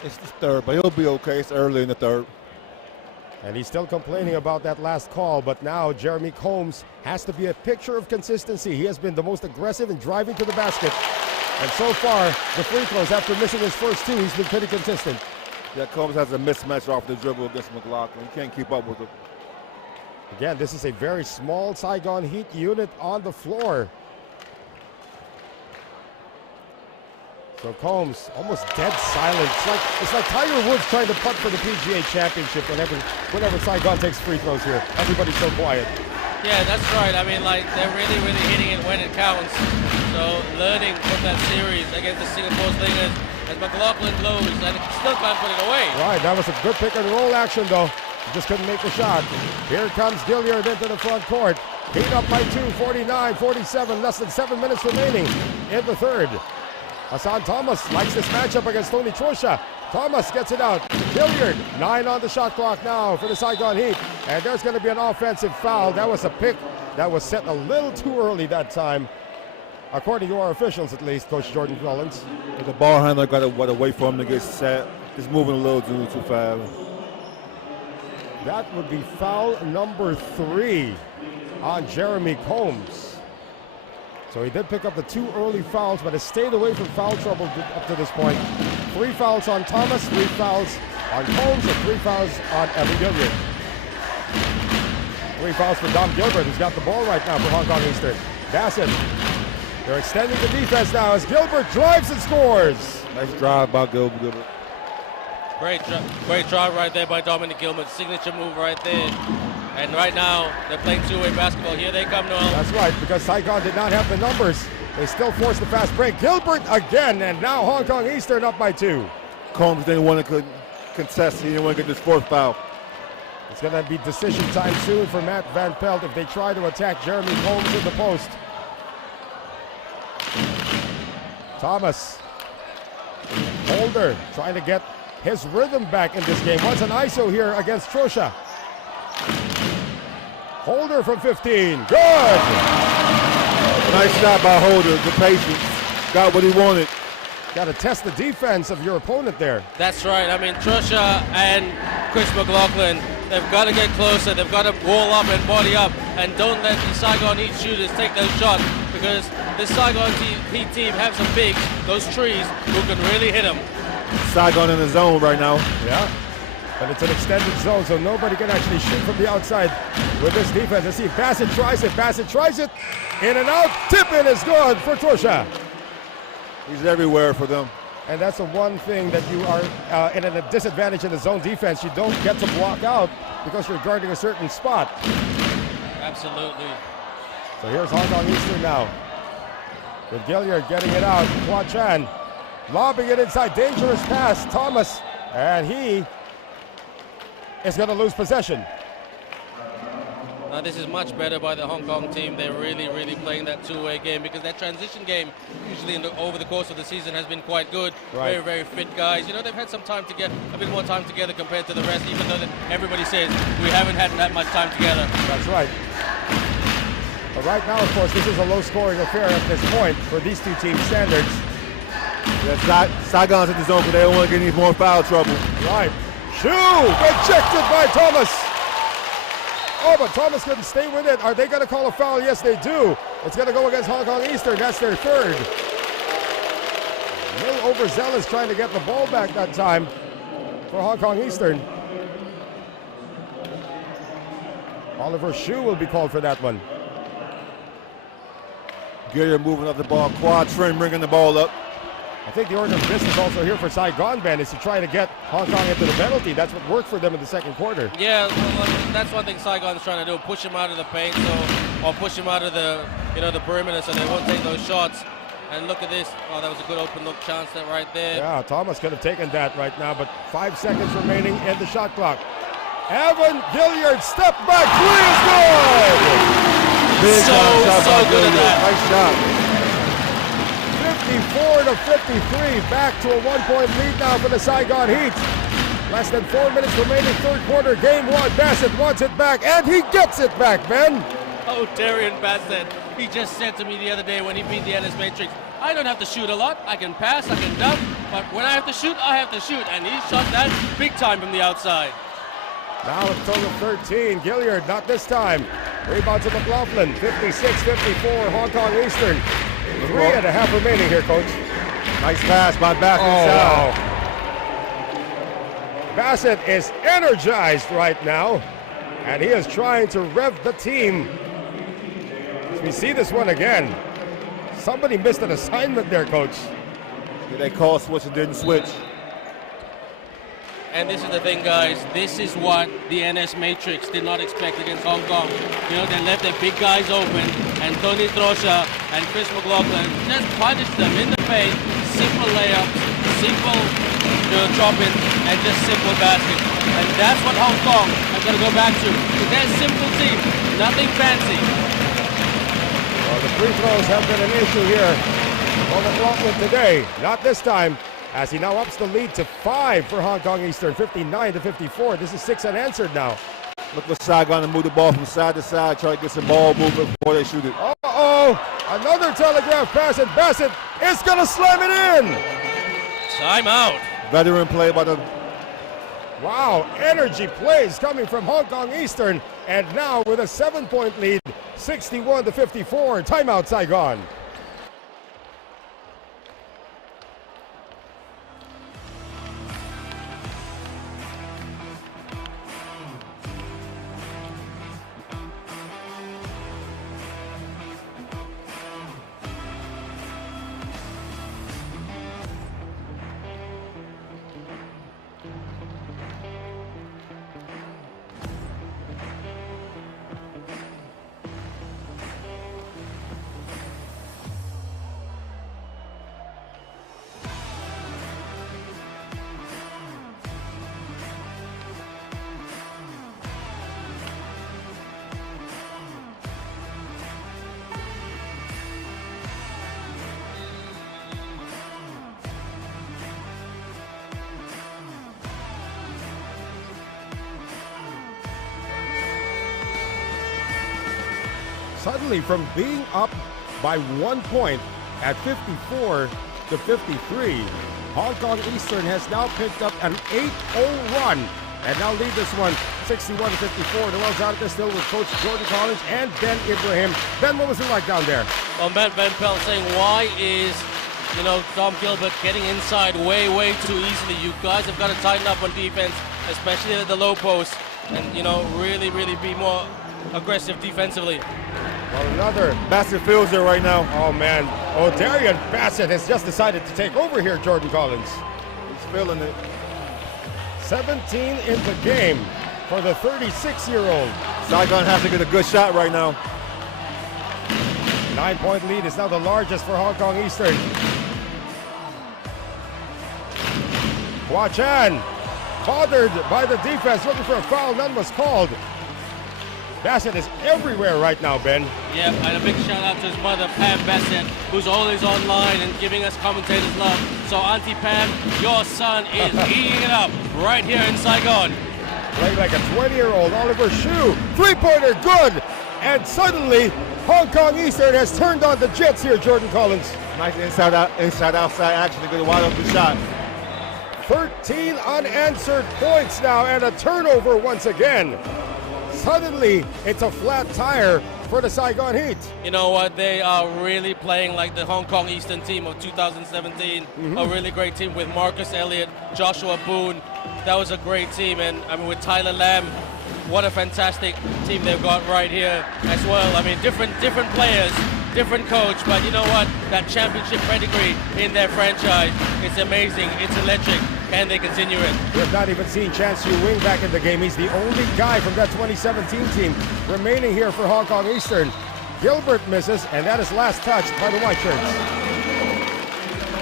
It's the third, but he'll be okay. It's early in the third. And he's still complaining about that last call, but now Jeremy Combs has to be a picture of consistency. He has been the most aggressive in driving to the basket. And so far, the free throws, after missing his first 2, he's been pretty consistent. Yeah, Combs has a mismatch off the dribble against McLaughlin. He can't keep up with him. Again, this is a very small Saigon Heat unit on the floor. So Combs almost dead silent. It's like Tiger Woods trying to putt for the PGA Championship whenever Saigon takes free throws here. Everybody's so quiet. Yeah, that's right. I mean, like, they're really, really hitting it when it counts. So learning from that series against the Singapore Slingers as McLaughlin blows and still can't put it away. Right, that was a good pick and roll action, though. He just couldn't make the shot. Here comes Gilliard into the front court. Heat up by 2, 49-47, less than 7 minutes remaining in the third. Hassan Thomas likes this matchup against Tony Trosha. Thomas gets it out. Gilliard, 9 on the shot clock now for the Saigon Heat. And there's going to be an offensive foul. That was a pick that was set a little too early that time, according to our officials at least, Coach Jordan Collins. But the ball handler got to wait for him to get set. Just moving a little too fast. That would be foul number 3 on Jeremy Combs. So he did pick up the 2 early fouls, but has stayed away from foul trouble up to this point. 3 fouls on Thomas, 3 fouls on Combs, and 3 fouls on Evan Gilliard. 3 fouls for Dom Gilbert, who's got the ball right now for Hong Kong Eastern. Bassett, they're extending the defense now as Gilbert drives and scores. Nice drive by Gilbert. Great drive right there by Dominic Gilbert. Signature move right there. And right now, they're playing two-way basketball. Here they come, Noel. That's right, because Saigon did not have the numbers. They still forced the fast break. Gilbert again, and now Hong Kong Eastern up by 2. Combs didn't want to contest. He didn't want to get this 4th foul. It's going to be decision time soon for Matt Van Pelt if they try to attack Jeremy Combs in the post. Thomas. Holder trying to get his rhythm back in this game. Wants an ISO here against Trosha. Holder from 15. Good! Nice shot by Holder. Good patience. Got what he wanted. Got to test the defense of your opponent there. That's right. I mean, Trosha and Chris McLaughlin, they've got to get closer. They've got to wall up and body up, and don't let the Saigon Heat shooters take those shots, because this Saigon Heat team have some bigs, those trees, who can really hit them. Saigon in the zone right now. Yeah. But it's an extended zone, so nobody can actually shoot from the outside with this defense. Let's see if Bassett tries it. Bassett tries it. In and out. Tip-in is good for Trosha. He's everywhere for them. And that's the one thing that you are in a disadvantage in the zone defense. You don't get to block out because you're guarding a certain spot. Absolutely. So here's Hong Kong Eastern now. With Gilliard getting it out. Hua Chan lobbing it inside. Dangerous pass. Thomas. And he is going to lose possession. Now this is much better by the Hong Kong team. They're really, really playing that two-way game, because that transition game usually over the course of the season has been quite good. Right. Very, very fit guys. You know, they've had some time to get a bit more time together compared to the rest, even though everybody says we haven't had that much time together. That's right. But right now, of course, this is a low-scoring affair at this point for these two team standards. Yeah, Saigon's in the zone because they don't want to get any more foul trouble. Right. Shoe rejected by Thomas. Oh, but Thomas couldn't stay with it. Are they going to call a foul? Yes, they do. It's going to go against Hong Kong Eastern. That's their third. A little overzealous trying to get the ball back that time for Hong Kong Eastern. Oliver Shue will be called for that one. Gilliard moving up the ball. Quad Trim bringing the ball up. I think the order of business also here for Saigon, Ben, is to try to get Hong Kong into the penalty. That's what worked for them in the second quarter. Yeah, well, that's one thing Saigon's trying to do: push him out of the paint, or push him out of the the perimeter, so they won't take those shots. And look at this. Oh, that was a good open look chance that right there. Yeah, Thomas could have taken that right now, but 5 seconds remaining in the shot clock. Evan Gilliard, step back, three is good! So good at that. Nice shot. 54 to 53, back to a 1-point lead now for the Saigon Heat. Less than 4 minutes remaining, third quarter, game one. Bassett wants it back, and he gets it back, Ben. Oh, Darian Bassett. He just said to me the other day when he beat the NS Matrix, I don't have to shoot a lot. I can pass, I can dunk, but when I have to shoot, I have to shoot. And he shot that big time from the outside. Now it's total 13. Gilliard, not this time. Rebound to McLaughlin. 56-54, Hong Kong Eastern. 3.5 remaining here, Coach. Nice pass by Bassett. Oh, wow. Bassett is energized right now, and he is trying to rev the team. As we see this one again. Somebody missed an assignment there, Coach. They called switch and didn't switch. And this is the thing, guys. This is what the NS Matrix did not expect against Hong Kong. You know, they left their big guys open, and Tony Trosha and Chris McLaughlin just punished them in the paint. Simple layups, simple drop-ins, and just simple baskets. And that's what Hong Kong are going to go back to. They're a simple team, nothing fancy. Well, the free throws have been an issue here for McLaughlin today. Not this time, as he now ups the lead to 5 for Hong Kong Eastern, 59-54. This is 6 unanswered now. Look for Saigon to move the ball from side to side, try to get some ball movement before they shoot it. Uh-oh, another telegraph pass, and Bassett is going to slam it in. Timeout. Veteran play by the... Wow, energy plays coming from Hong Kong Eastern, and now with a 7-point lead, 61-54. Timeout, Saigon. Suddenly, from being up by 1 point at 54 to 53, Hong Kong Eastern has now picked up an 8-0 run and now lead this one 61 to 54. Noel Jonathan still with Coach Jordan Collins and Ben Ibrahim. Ben, what was it like down there? Well, Ben Pell saying, why is, Tom Gilbert getting inside way too easily? You guys have got to tighten up on defense, especially at the low post, and, really be more aggressive defensively. Well, another Bassett feels it right now. Oh man, Darian Bassett has just decided to take over here, Jordan Collins. He's feeling it. 17 in the game for the 36-year-old. Saigon has to get a good shot right now. 9-point lead is now the largest for Hong Kong Eastern. Hua Chan, bothered by the defense, looking for a foul, none was called. Bassett is everywhere right now, Ben. Yeah, and a big shout out to his mother, Pam Bassett, who's always online and giving us commentators love. So Auntie Pam, your son is eating it up right here in Saigon. Playing like a 20-year-old, Oliver Hsu, three-pointer, good! And suddenly, Hong Kong Eastern has turned on the Jets here, Jordan Collins. Nice inside-outside action to get a wide-open shot. 13 unanswered points now and a turnover once again. Suddenly, it's a flat tire for the Saigon Heat. You know what? They are really playing like the Hong Kong Eastern team of 2017. A really great team with Marcus Elliott, Joshua Boone. That was a great team. And I mean, with Tyler Lamb, what a fantastic team they've got right here as well. I mean, different players, different coach, but you know what? That championship pedigree in their franchise, it's amazing, it's electric. Can they continue it? We have not even seen Chance Yu Wing back in the game. He's the only guy from that 2017 team remaining here for Hong Kong Eastern. Gilbert misses, and that is last touch by the White Shirts.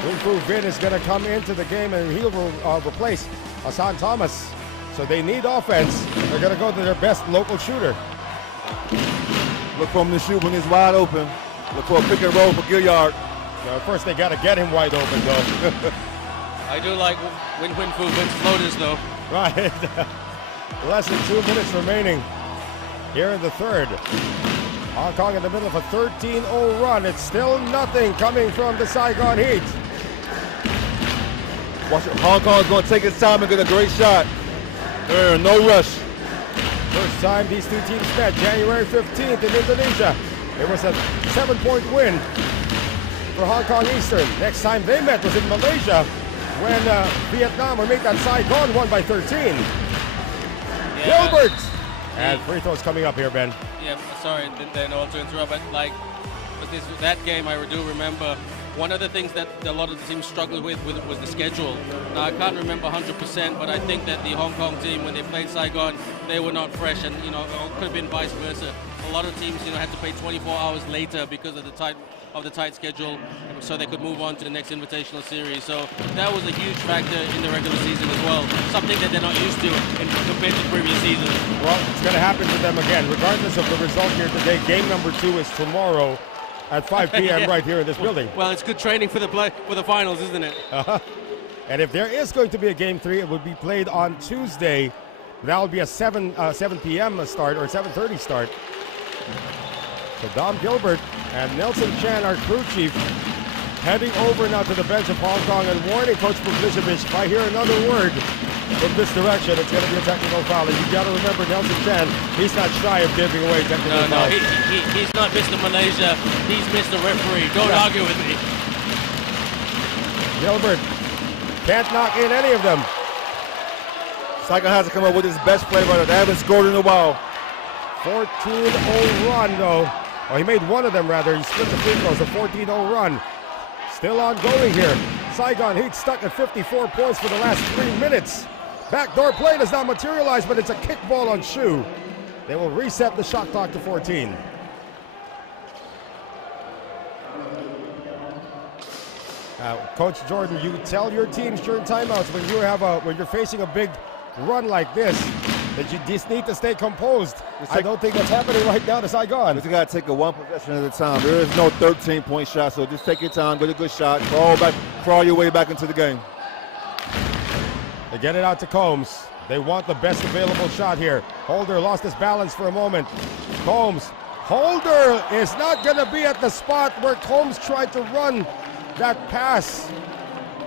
Wing Fu Vin is going to come into the game, and he'll replace Hassan Thomas. So they need offense. They're going to go to their best local shooter. Look for him to shoot when he's wide open. Look for a pick and roll for Gilliard. Now, first, they got to get him wide open, though. I do like Win Fu Vin's floaters, though. Right. Less than 2 minutes remaining here in the third. Hong Kong in the middle of a 13-0 run. It's still nothing coming from the Saigon Heat. Hong Kong is going to take its time and get a great shot. No rush. First time these two teams met, January 15th in Indonesia. It was a 7-point win for Hong Kong Eastern. Next time they met was in Malaysia when Vietnam, or make that Saigon, won by 13. Yeah. Gilbert! And free throws coming up here, Ben. Yeah, sorry, didn't know to interrupt, but that game I do remember. One of the things that a lot of the teams struggled with was the schedule. Now, I can't remember 100%, but I think that the Hong Kong team, when they played Saigon, they were not fresh, and it could have been vice versa. A lot of teams, had to play 24 hours later because of the tight schedule, so they could move on to the next Invitational series. So that was a huge factor in the regular season as well, something that they're not used to compared to previous seasons. Well, it's going to happen to them again, regardless of the result here today. Game number 2 is tomorrow at 5 p.m. Yeah. right here in this building. Well, it's good training for the finals, isn't it? And if there is going to be a game 3, it would be played on Tuesday. That will be a 7 p.m. start, or 7:30 start. So Dom Gilbert and Nelson Chan, our crew chief, heading over now to the bench of Hong Kong and warning Coach Pavlicevich, if I hear another word from this direction, it's going to be a technical foul. And you got to remember, Nelson Chan, he's not shy of giving away technical fouls. No, he's not Mr. Malaysia. He's Mr. Referee. Don't argue with me. Gilbert can't knock in any of them. Saigon has to come up with his best play runner. They haven't scored in a while. 14-0 run, though. Well, he made one of them, rather. He split the free throws, a 14-0 run. Still ongoing here. Saigon Heat stuck at 54 points for the last 3 minutes. Backdoor play does not materialize, but it's a kickball on Hsu. They will reset the shot clock to 14. Coach Jordan, you tell your teams during timeouts when you're facing a big run like this, that you just need to stay composed. I don't think that's happening right now to Saigon. You got to take it one possession at a time. There is no 13-point shot, so just take your time, get a good shot, crawl your way back into the game. They get it out to Combs. They want the best available shot here. Holder lost his balance for a moment. Combs Holder is not going to be at the spot where Combs tried to run that pass.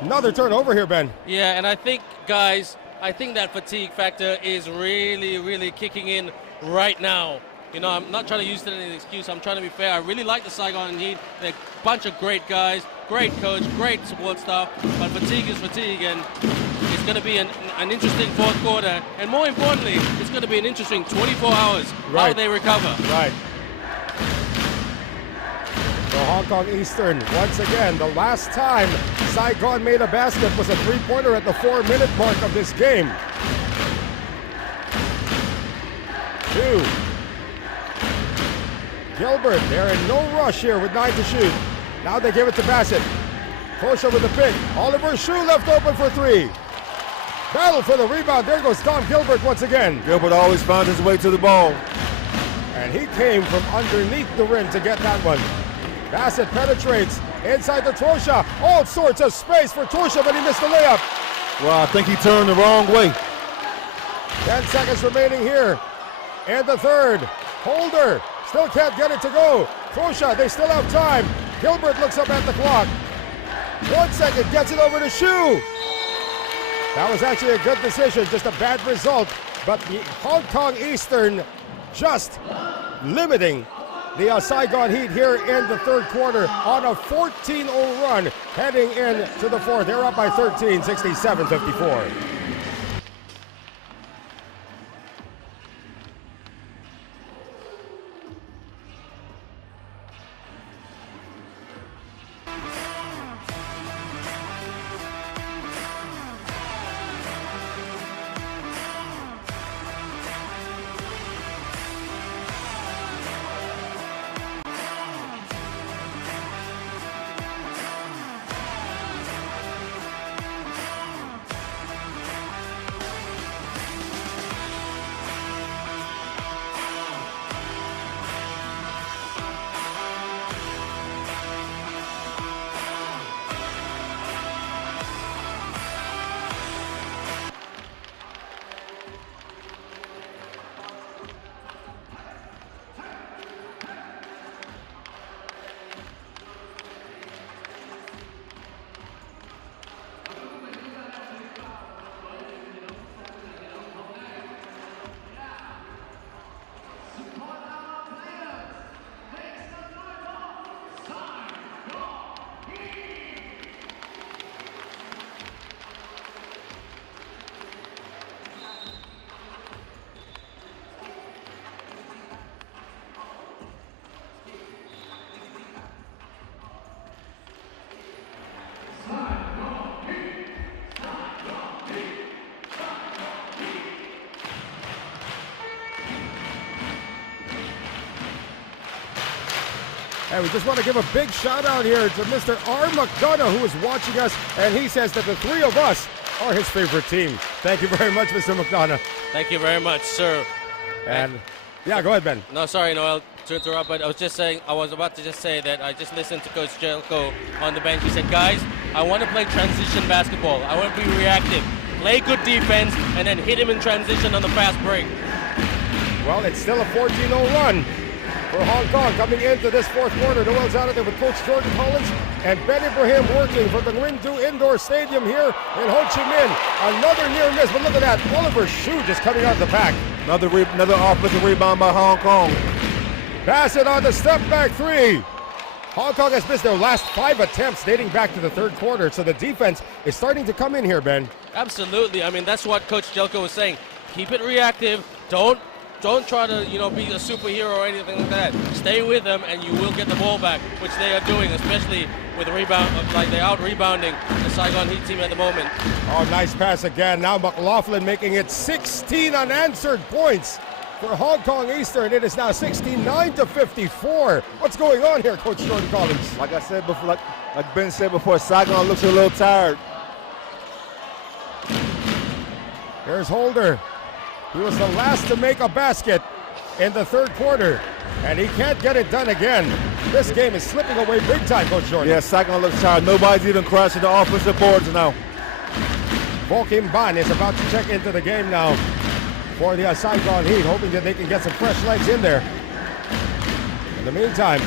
Another turnover here, Ben. Yeah, and I think, guys, that fatigue factor is really, really kicking in right now. You know, I'm not trying to use it as an excuse. I'm trying to be fair. I really like the Saigon Heat. They're a bunch of great guys, great coach, great support staff, but fatigue is fatigue, and it's going to be an interesting fourth quarter. And more importantly, it's going to be an interesting 24 hours how they recover. Right. So Hong Kong Eastern, once again, the last time Saigon made a basket was a three-pointer at the 4-minute mark of this game. 2. Gilbert, they're in no rush here with 9 to shoot. Now they give it to Bassett. Kosha with the pick. Oliver Shu left open for 3. Battle for the rebound. There goes Tom Gilbert once again. Gilbert always finds his way to the ball. And he came from underneath the rim to get that one. Bassett penetrates inside the Trosha. All sorts of space for Trosha, but he missed the layup. Well, I think he turned the wrong way. 10 seconds remaining here in the third. Holder still can't get it to go. Trosha, they still have time. Gilbert looks up at the clock. 1 second, gets it over to Shu. That was actually a good decision, just a bad result. But the Hong Kong Eastern just limiting the Saigon Heat here in the third quarter on a 14-0 run heading into the fourth. They're up by 13, 67-54. And we just want to give a big shout out here to Mr. R. McDonough, who is watching us, and he says that the three of us are his favorite team. Thank you very much, Mr. McDonough. Thank you very much, sir. And yeah, go ahead, Ben. No, sorry, Noel, to interrupt, but I was about to just say that I just listened to Coach Jelko on the bench. He said, guys, I want to play transition basketball. I want to be reactive. Play good defense, and then hit him in transition on the fast break. Well, it's still a 14-0 run for Hong Kong coming into this fourth quarter. Noel's out of there with Coach Jordan Collins and Ben Ibrahim working for the Nguyen Indoor Stadium here in Ho Chi Minh. Another near miss, but look at that. Oliver Shu just coming out of the pack. Another offensive rebound by Hong Kong. Bassett on the step back three. Hong Kong has missed their last 5 attempts dating back to the third quarter, so the defense is starting to come in here, Ben. Absolutely. I mean, that's what Coach Jelko was saying. Keep it reactive. Don't try to, be a superhero or anything like that. Stay with them, and you will get the ball back, which they are doing, especially with rebound. Like they're out rebounding the Saigon Heat team at the moment. Oh, nice pass again. Now McLaughlin making it 16 unanswered points for Hong Kong Eastern. It is now 69-54. What's going on here, Coach Jordan Collins? Like I said before, like Ben said before, Saigon looks a little tired. Here's Holder. He was the last to make a basket in the third quarter, and he can't get it done again. This game is slipping away big time, Coach Jordan. Yeah, Saigon looks tired. Nobody's even crashing the offensive boards now. Vo Kim Ban is about to check into the game now for the Saigon Heat, hoping that they can get some fresh legs in there. In the meantime,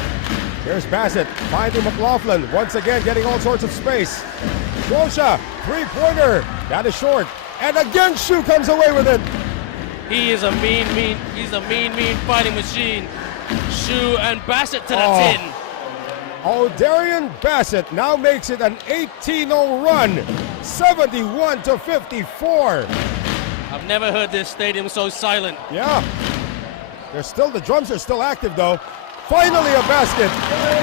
here's Bassett finding McLaughlin. Once again, getting all sorts of space. Trosha, three-pointer. That is short. And again, Shu comes away with it. He is a mean fighting machine. Shu and Bassett to the tin. Darian Bassett now makes it an 18-0 run, 71-54. I've never heard this stadium so silent. Yeah. The drums are still active though. Finally a basket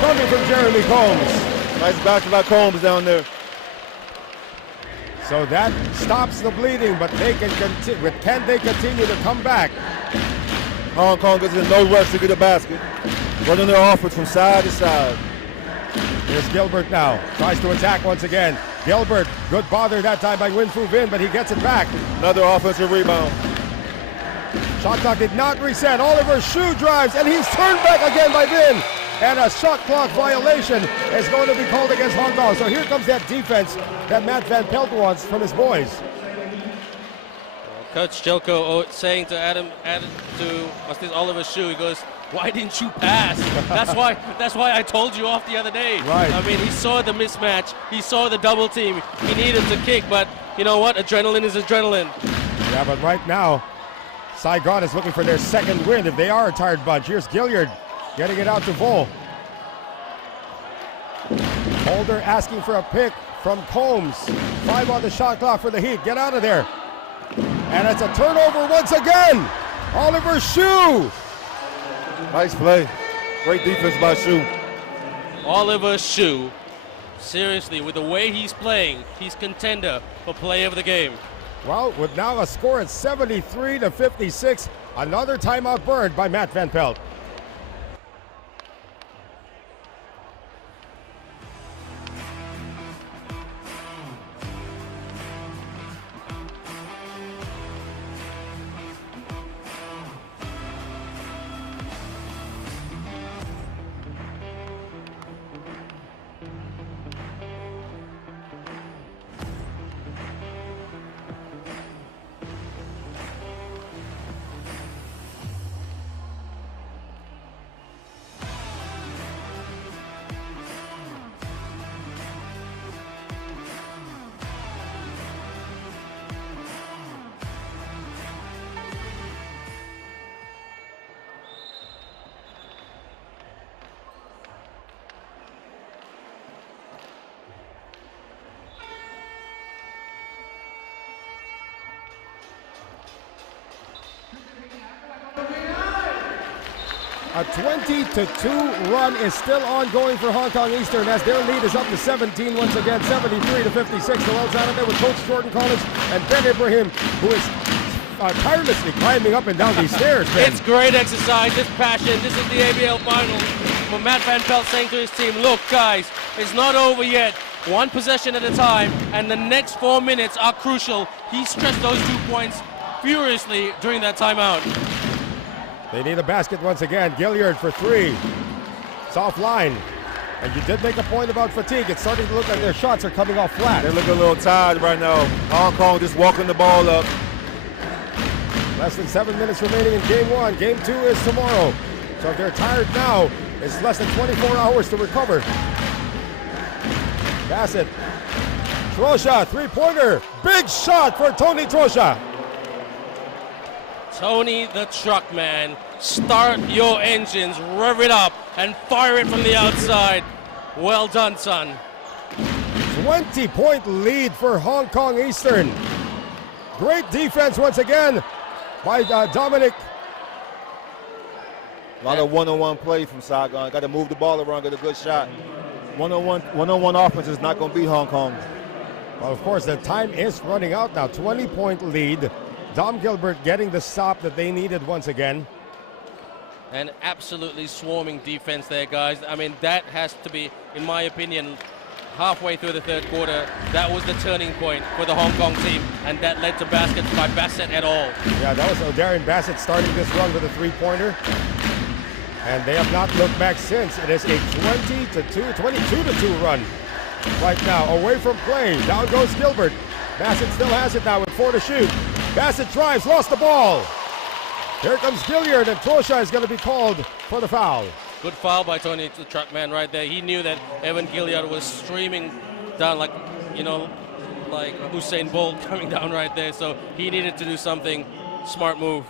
coming from Jeremy Combs. Nice basket by Combs down there. So that stops the bleeding, but they can continue. Can they continue to come back? Hong Kong is in no rush to get a basket. Running their offense from side to side. Here's Gilbert now. Tries to attack once again. Gilbert, good bother that time by Winfu Vin, but he gets it back. Another offensive rebound. Shot clock did not reset. Oliver Shu drives, and he's turned back again by Vin. And a shot clock violation is going to be called against Hong Kong. So here comes that defense that Matt Van Pelt wants from his boys. Coach Jelko saying to Oliver Shu, he goes, "Why didn't you pass?" That's why I told you off the other day. Right. I mean, he saw the mismatch, he saw the double team, he needed to kick, but you know what? Adrenaline is adrenaline. Yeah, but right now, Saigon is looking for their second win if they are a tired bunch. Here's Gilliard getting it out to Vol. Holder asking for a pick from Combs. 5 on the shot clock for the Heat. Get out of there. And it's a turnover once again. Oliver Shu. Nice play. Great defense by Shu. Oliver Shu, seriously, with the way he's playing, he's contender for play of the game. Well, with now a score at 73-56, another timeout burned by Matt Van Pelt. A 20-2 run is still ongoing for Hong Kong Eastern as their lead is up to 17 once again, 73-56. The Wells out of there with Coach Jordan Collins and Ben Ibrahim, who is tirelessly climbing up and down these stairs, Ben. It's great exercise, it's passion. This is the ABL Finals. But Matt Van Pelt saying to his team, look guys, it's not over yet. One possession at a time, and the next 4 minutes are crucial. He stressed those 2 points furiously during that timeout. They need a basket once again. Gilliard for 3. It's offline. And you did make a point about fatigue. It's starting to look like their shots are coming off flat. They look a little tired right now. Hong Kong just walking the ball up. Less than 7 minutes remaining in game 1. Game 2 is tomorrow. So if they're tired now, it's less than 24 hours to recover. Bassett. Trosha, three-pointer. Big shot for Tony Trosha. Tony the truck man, start your engines, rev it up, and fire it from the outside. Well done, son. 20-point lead for Hong Kong Eastern. Great defense once again by Dominic. A lot of one-on-one play from Saigon. Got to move the ball around, get a good shot. One-on-one offense is not going to beat Hong Kong. Well, of course, the time is running out now. 20-point lead. Dom Gilbert getting the stop that they needed once again. And absolutely swarming defense there, guys. I mean, that has to be, in my opinion, halfway through the third quarter, that was the turning point for the Hong Kong team, and that led to baskets by Bassett et al. Yeah, that was O'Darian Bassett starting this run with a three-pointer. And they have not looked back since. It is a 22-2 run right now. Away from play, down goes Gilbert. Bassett still has it now with 4 to shoot. Bassett drives, lost the ball. Here comes Gilliard, and Trosha is going to be called for the foul. Good foul by Tony, the truck man right there. He knew that Evan Gilliard was streaming down like, you know, like Usain Bolt coming down right there. So he needed to do something. Smart move.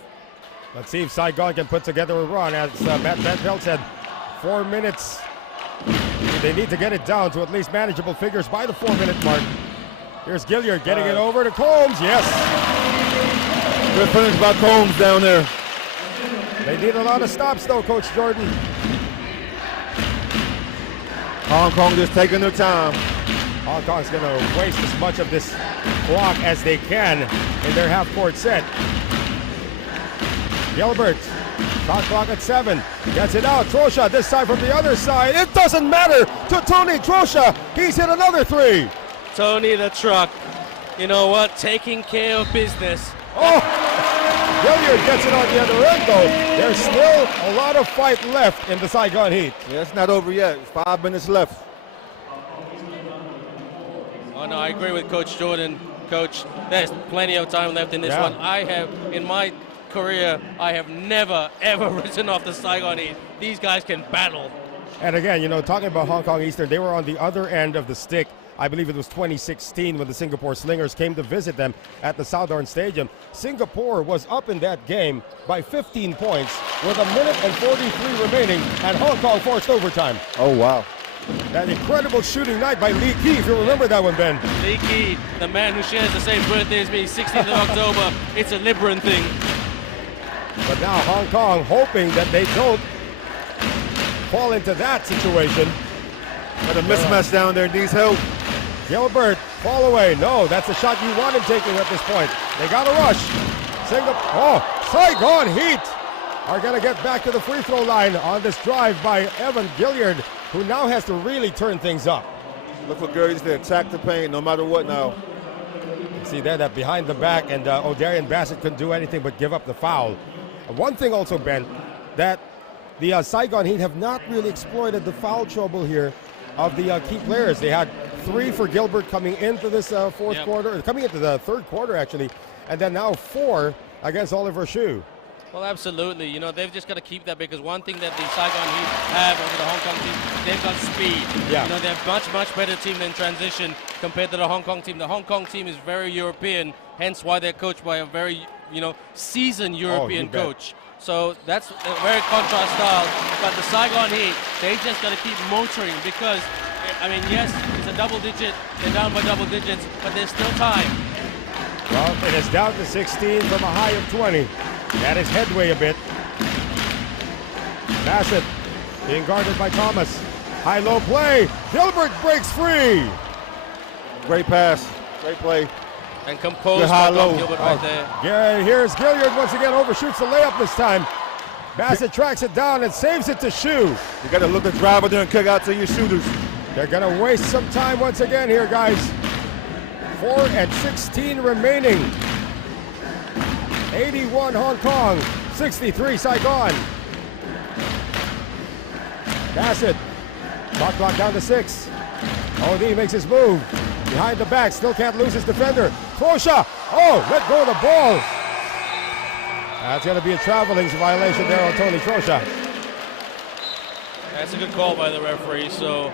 Let's see if Saigon can put together a run. As Matt Van Pelt said, 4 minutes. They need to get it down to at least manageable figures by the 4-minute mark. Here's Gilliard getting it over to Combs. Yes. Good finish by Combs down there. They need a lot of stops though, Coach Jordan. Hong Kong just taking their time. Hong Kong's going to waste as much of this clock as they can in their half-court set. Gilbert, shot clock at 7. Gets it out. Trosha this time from the other side. It doesn't matter to Tony Trosha. He's hit another 3. Tony the truck. You know what? Taking care of business. Oh! Gilliard gets it on the other end though. There's still a lot of fight left in the Saigon Heat. Yeah, it's not over yet. 5 minutes left. Oh no, I agree with Coach Jordan. Coach, there's plenty of time left in this one. I have, in my career, I have never, ever written off the Saigon Heat. These guys can battle. And again, you know, talking about Hong Kong Eastern, they were on the other end of the stick. I believe it was 2016 when the Singapore Slingers came to visit them at the Southern Stadium. Singapore was up in that game by 15 points with 1:43 remaining, and Hong Kong forced overtime. Oh, wow. That incredible shooting night by Lee Kee, if you remember that one, Ben. Lee Kee, the man who shares the same birthday as me, 16th of October. It's a Libran thing. But now Hong Kong hoping that they don't fall into that situation. Got a mismatch down there, needs help. Gilbert, fall away. No, that's the shot you want him taking at this point. They got a rush. Saigon Heat are going to get back to the free throw line on this drive by Evan Gilliard, who now has to really turn things up. Look for Gurries to attack the paint no matter what now. You see there that behind the back, and O'Darian Bassett couldn't do anything but give up the foul. One thing also, Ben, that the Saigon Heat have not really exploited the foul trouble here of the key players. They had 3 for Gilbert coming into this fourth quarter, coming into the third quarter actually, and then now 4 against Oliver Hsu. Well, absolutely. You know, they've just got to keep that, because one thing that the Saigon Heat have over the Hong Kong team, they've got speed. Yeah. You know, they're much better team in transition compared to the Hong Kong team. The Hong Kong team is very European, hence why they're coached by a very, you know, seasoned European coach. So that's a very contrast style. But the Saigon Heat, they just got to keep motoring, because, I mean, yes, it's a double digit. They're down by double digits, but there's still time. Well, it is down to 16 from a high of 20. That is headway a bit. Bassett being guarded by Thomas. High-low play. Gilbert breaks free. Great pass. Great play. And composed by low. Gilbert right there. Yeah, here's Gilliard once again, overshoots the layup this time. Bassett tracks it down and saves it to Hsu. You got to look the driver there and kick out to your shooters. They're going to waste some time once again here, guys. 4:16 remaining. 81 Hong Kong, 63 Saigon. Bassett, shot clock down to 6. OD makes his move. Behind the back, still can't lose his defender. Trosha, let go of the ball. That's going to be a traveling violation there on Tony Trosha. That's a good call by the referee. So,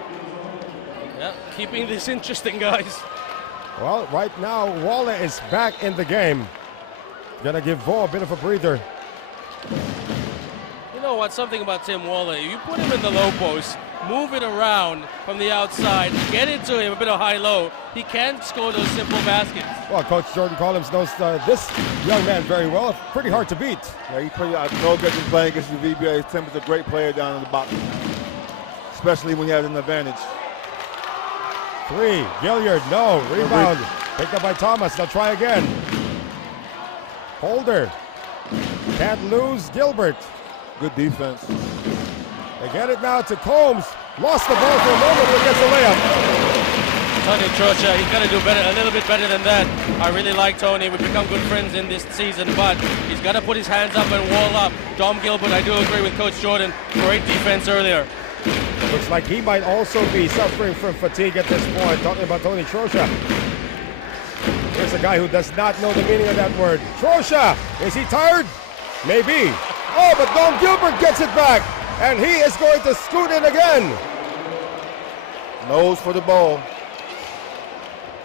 yeah, keeping this interesting, guys. Well, right now, Walla is back in the game. Gonna give Vo a bit of a breather. You know what? Something about Tim Waller. You put him in the low post, move it around from the outside, get into him a bit of high-low. He can score those simple baskets. Well, Coach Jordan Collins knows this young man very well. Pretty hard to beat. Yeah, he pretty no good in playing against the VBA. Tim is a great player down in the box, especially when he has an advantage. 3, Gilliard, no, rebound. Picked up by Thomas, they'll try again. Holder, can't lose Gilbert. Good defense. They get it now to Combs. Lost the ball for a moment, but gets the layup. Tony Trosha, he's got to do better, a little bit better than that. I really like Tony. We've become good friends in this season, but he's got to put his hands up and wall up. Dom Gilbert, I do agree with Coach Jordan. Great defense earlier. Looks like he might also be suffering from fatigue at this point. Talking about Tony Trosha. Here's a guy who does not know the meaning of that word. Trosha, is he tired? Maybe. But Dom Gilbert gets it back. and he is going to scoot in again. Nose for the ball.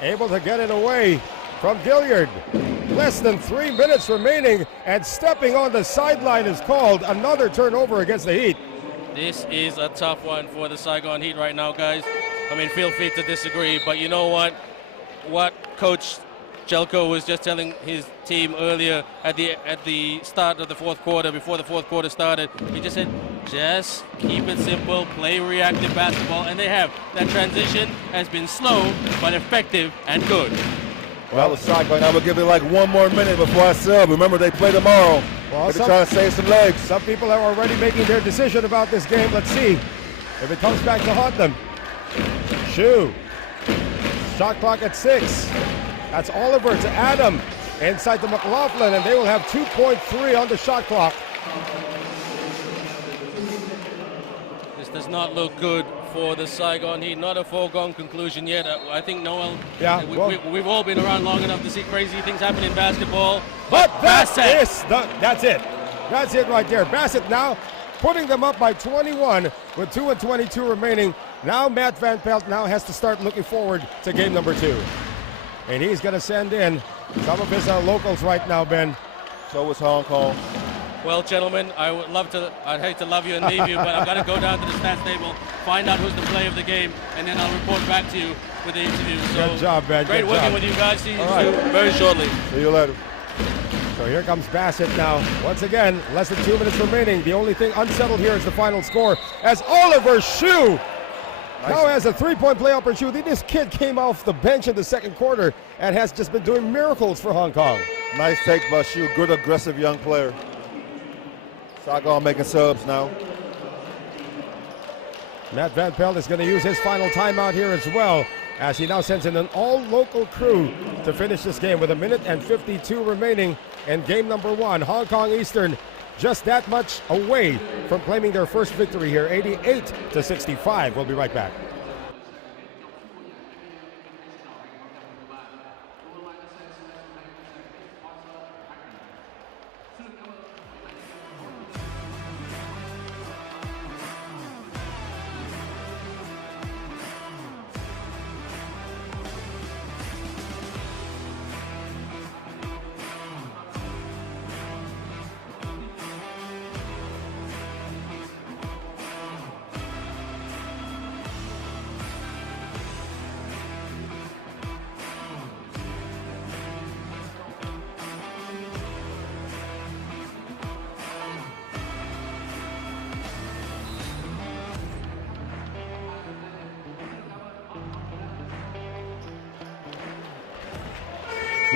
Able to get it away from Gilliard. Less than 3 minutes remaining, and stepping on the sideline is called. Another turnover against the Heat. This is a tough one for the Saigon Heat right now, guys. I mean, feel free to disagree, but you know what? What Coach Jelko was just telling his team earlier at the start of the fourth quarter, before the fourth quarter started, he just said, just keep it simple, play reactive basketball, and they have. That transition has been slow, but effective and good. Well, the Saigon, I will give it like 1 more minute before I sub. Remember, they play tomorrow. Well, they're trying to save some legs. Some people are already making their decision about this game. Let's see if it comes back to haunt them. Shu. Shot clock at 6. That's Oliver to Adam inside the McLaughlin, and they will have 2.3 on the shot clock. This does not look good for the Saigon Heat. Not a foregone conclusion yet. I think, Noel, Yeah, we've all been around long enough to see crazy things happen in basketball. But that's Bassett. it. That's it right there. Bassett now putting them up by 21 with 2:22 remaining. Now Matt Van Pelt now has to start looking forward to game number 2. And he's going to send in some of his locals right now, Ben. So is Hong Kong. Well, gentlemen, I'd hate to love you and leave you, but I've got to go down to the stats table, find out who's the play of the game, and then I'll report back to you with the interview. So Good job, Ben. Great Good working job. with you guys. See you All right. very shortly. See you later. So here comes Bassett now. Once again, less than 2 minutes remaining. The only thing unsettled here is the final score as Oliver Shu now has a 3-point play opportunity. This kid came off the bench in the second quarter and has just been doing miracles for Hong Kong. Nice take by Shu. Good, aggressive young player. Saigon making subs now. Matt Van Pelt is going to use his final timeout here as well, as he now sends in an all-local crew to finish this game with 1 minute and 52 remaining in game number 1. Hong Kong Eastern just that much away from claiming their first victory here, 88-65. We'll be right back.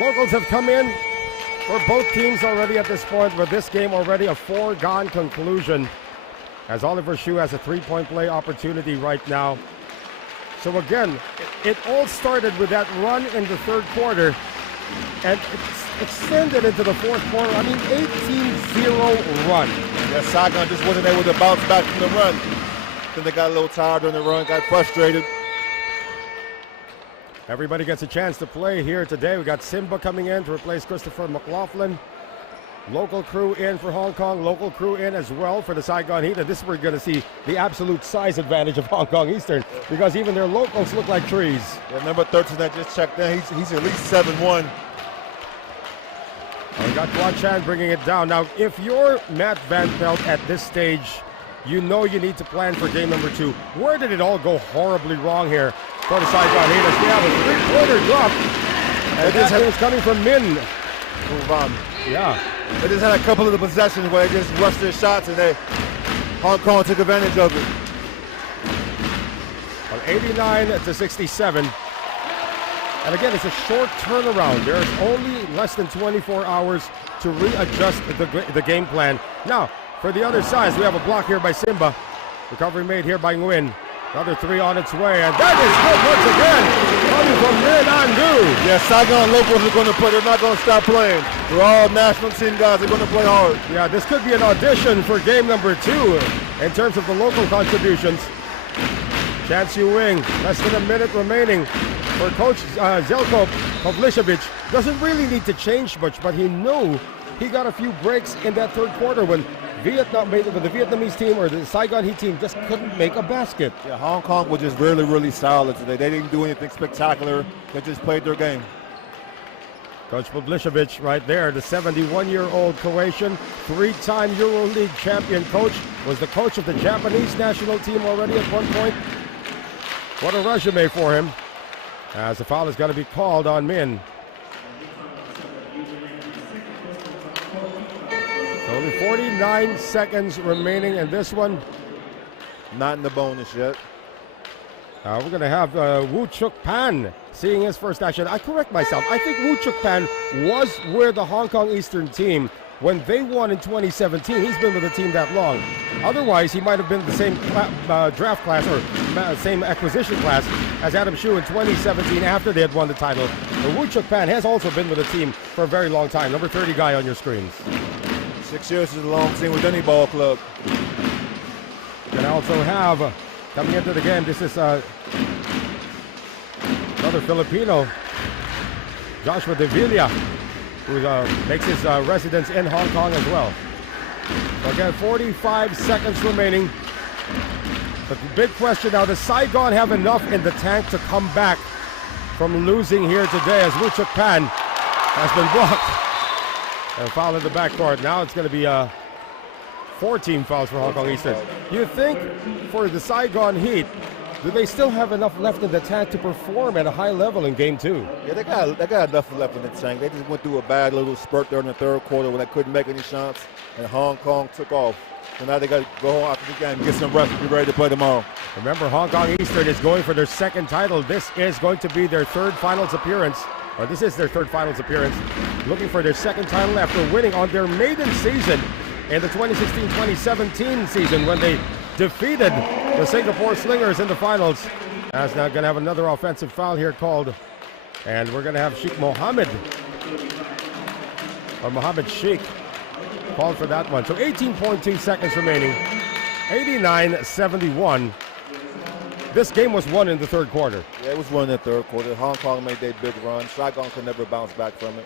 Locals have come in for both teams already at this point, with this game already a foregone conclusion, as Oliver Shu has a 3-point play opportunity right now. So again, it all started with that run in the third quarter, and it's extended into the fourth quarter. I mean, 18-0 run. Yeah, Saigon just wasn't able to bounce back from the run. Then they got a little tired on the run, got frustrated. Everybody gets a chance to play here today. We got Simba coming in to replace Christopher McLaughlin. Local crew in for Hong Kong. Local crew in as well for the Saigon Heat. And this is where you're going to see the absolute size advantage of Hong Kong Eastern, because even their locals look like trees. Yeah, number 13 that just checked in, he's at least 7'1". We got Guan Chan bringing it down. Now, if you're Matt Van Pelt at this stage, you know you need to plan for game number 2. Where did it all go horribly wrong here for the Saigon Heat? As we have a three-quarter drop, and this is coming from Min. Move on. Yeah. They just had a couple of the possessions where they just rushed their shots, and Hong Kong took advantage of it. From 89-67. And again, it's a short turnaround. There's only less than 24 hours to readjust the game plan. Now, for the other side, we have a block here by Simba. Recovery made here by Nguyen. Another 3 on its way, and that is good once again, coming from Min Andu. Yeah, Saigon locals are going to play. They're not going to stop playing. They're all national team guys. They're going to play hard. Yeah, this could be an audition for game number 2 in terms of the local contributions. Chance Yu Wing, less than a minute remaining for Coach Zelko Pavlicevic. Doesn't really need to change much, but he knew he got a few breaks in that third quarter when Vietnam, the Vietnamese team or the Saigon Heat team just couldn't make a basket. Yeah, Hong Kong was just really, really solid today. They didn't do anything spectacular. They just played their game. Coach Pavlicevic right there, the 71-year-old Croatian, three-time EuroLeague champion coach, was the coach of the Japanese national team already at one point. What a resume for him, as the foul is going to be called on Min. Only 49 seconds remaining in this one. Not in the bonus yet. We're going to have Woo Chuk Pan seeing his first action. I correct myself. I think Woo Chuk Pan was with the Hong Kong Eastern team when they won in 2017. He's been with the team that long. Otherwise, he might have been the same draft class or same acquisition class as Adam Shue in 2017 after they had won the title. But Woo Chuk Pan has also been with the team for a very long time. Number 30 guy on your screens. 6 years is a long team with any ball club. We can also have, coming into the game, this is another Filipino, Joshua De Villa, who makes his residence in Hong Kong as well. So again, 45 seconds remaining. But the big question now, does Saigon have enough in the tank to come back from losing here today, as Woo Chuk Pan has been blocked and foul in the backcourt. Now it's going to be 14 fouls for Hong Kong Eastern. You think for the Saigon Heat, do they still have enough left in the tank to perform at a high level in game two? Yeah, they got enough left in the tank. They just went through a bad little spurt there in the third quarter when they couldn't make any shots, and Hong Kong took off. So now they got to go home after the game, get some rest, and be ready to play tomorrow. Remember, Hong Kong Eastern is going for their second title. This is going to be their third finals appearance. Or this is their third finals appearance, looking for their second title after winning on their maiden season in the 2016-2017 season when they defeated the Singapore Slingers in the finals. As now going to have another offensive foul here called, and we're going to have Sheikh Mohammed, or Mohammed Sheikh, called for that one. So 18.2 seconds remaining, 89-71. This game was won in the third quarter. Yeah, it was won in the third quarter. Hong Kong made their big run. Saigon could never bounce back from it.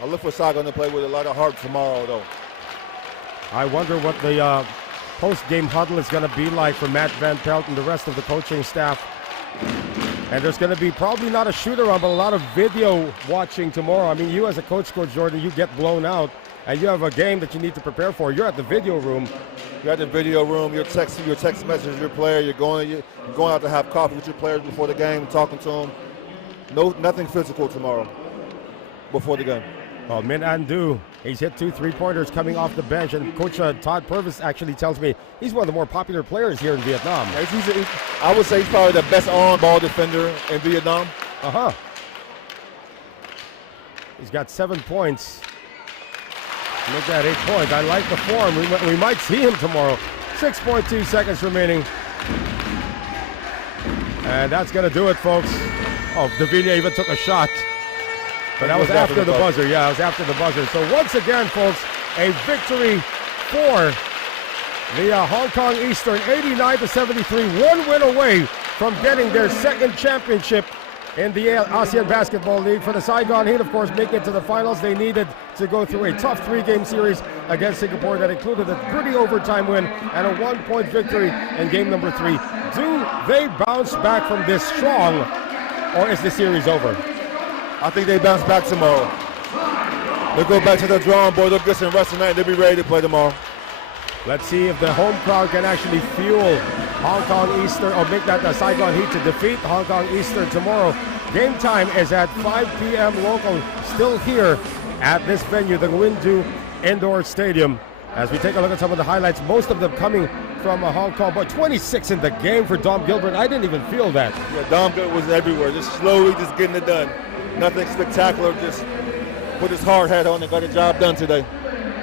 I look for Saigon to play with a lot of heart tomorrow, though. I wonder what the post-game huddle is going to be like for Matt Van Pelt and the rest of the coaching staff. And there's going to be probably not a shoot-around, but a lot of video watching tomorrow. I mean, you as a coach, Coach Jordan, you get blown out, and you have a game that you need to prepare for. You're at the video room. You're at the video room. You're texting your text messages your player. You're going out to have coffee with your players before the game, talking to them. Nothing physical tomorrow before the game. Well, Min Andu, he's hit 2 3-pointers coming off the bench, and Coach Todd Purvis actually tells me he's one of the more popular players here in Vietnam. Yeah, I would say he's probably the best on-ball defender in Vietnam. He's got 7 points. Make that 8 points. I like the form. We might see him tomorrow. 6.2 seconds remaining. And that's going to do it, folks. Oh, De Villa even took a shot. But that was after the buzzer. Yeah, it was after the buzzer. So once again, folks, a victory for the Hong Kong Eastern, 89-73. 1 win away from getting their second championship in the ASEAN Basketball League. For the Saigon Heat, of course, making it to the finals, they needed to go through a tough 3-game series against Singapore that included a pretty overtime win and a 1-point victory in game number 3. Do they bounce back from this strong, or is the series over? I think they bounce back tomorrow. They'll go back to the drawing board. They'll get some rest tonight. They'll be ready to play tomorrow. Let's see if the home crowd can actually fuel Hong Kong Eastern, or make that the Saigon Heat to defeat Hong Kong Eastern tomorrow. Game time is at 5 p.m. local, still here at this venue, the Nguyen Indoor Stadium. As we take a look at some of the highlights, most of them coming from Hong Kong, but 26 in the game for Dom Gilbert. I didn't even feel that. Yeah, Dom Gilbert was everywhere, just slowly just getting it done. Nothing spectacular, just put his hard hat on and got the job done today.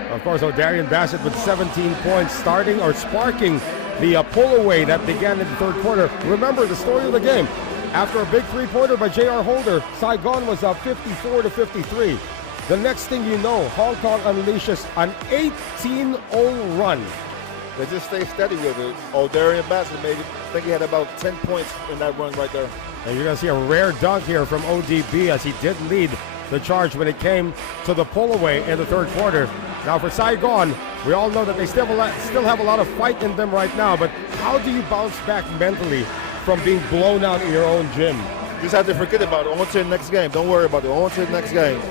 Of course, O'Darian Bassett with 17 points, starting or sparking the pull-away that began in the third quarter. Remember the story of the game. After a big 3-pointer by J.R. Holder, Saigon was up 54-53. The next thing you know, Hong Kong unleashes an 18-0 run. They just stay steady with it. O'Darian Bassett made it. I think he had about 10 points in that run right there. And you're going to see a rare dunk here from ODB as he did lead the charge when it came to the pull-away in the third quarter. Now for Saigon, we all know that they still have a lot of fight in them right now, but how do you bounce back mentally from being blown out in your own gym? Just have to forget about it. On to the next game. Don't worry about it. On to the next game.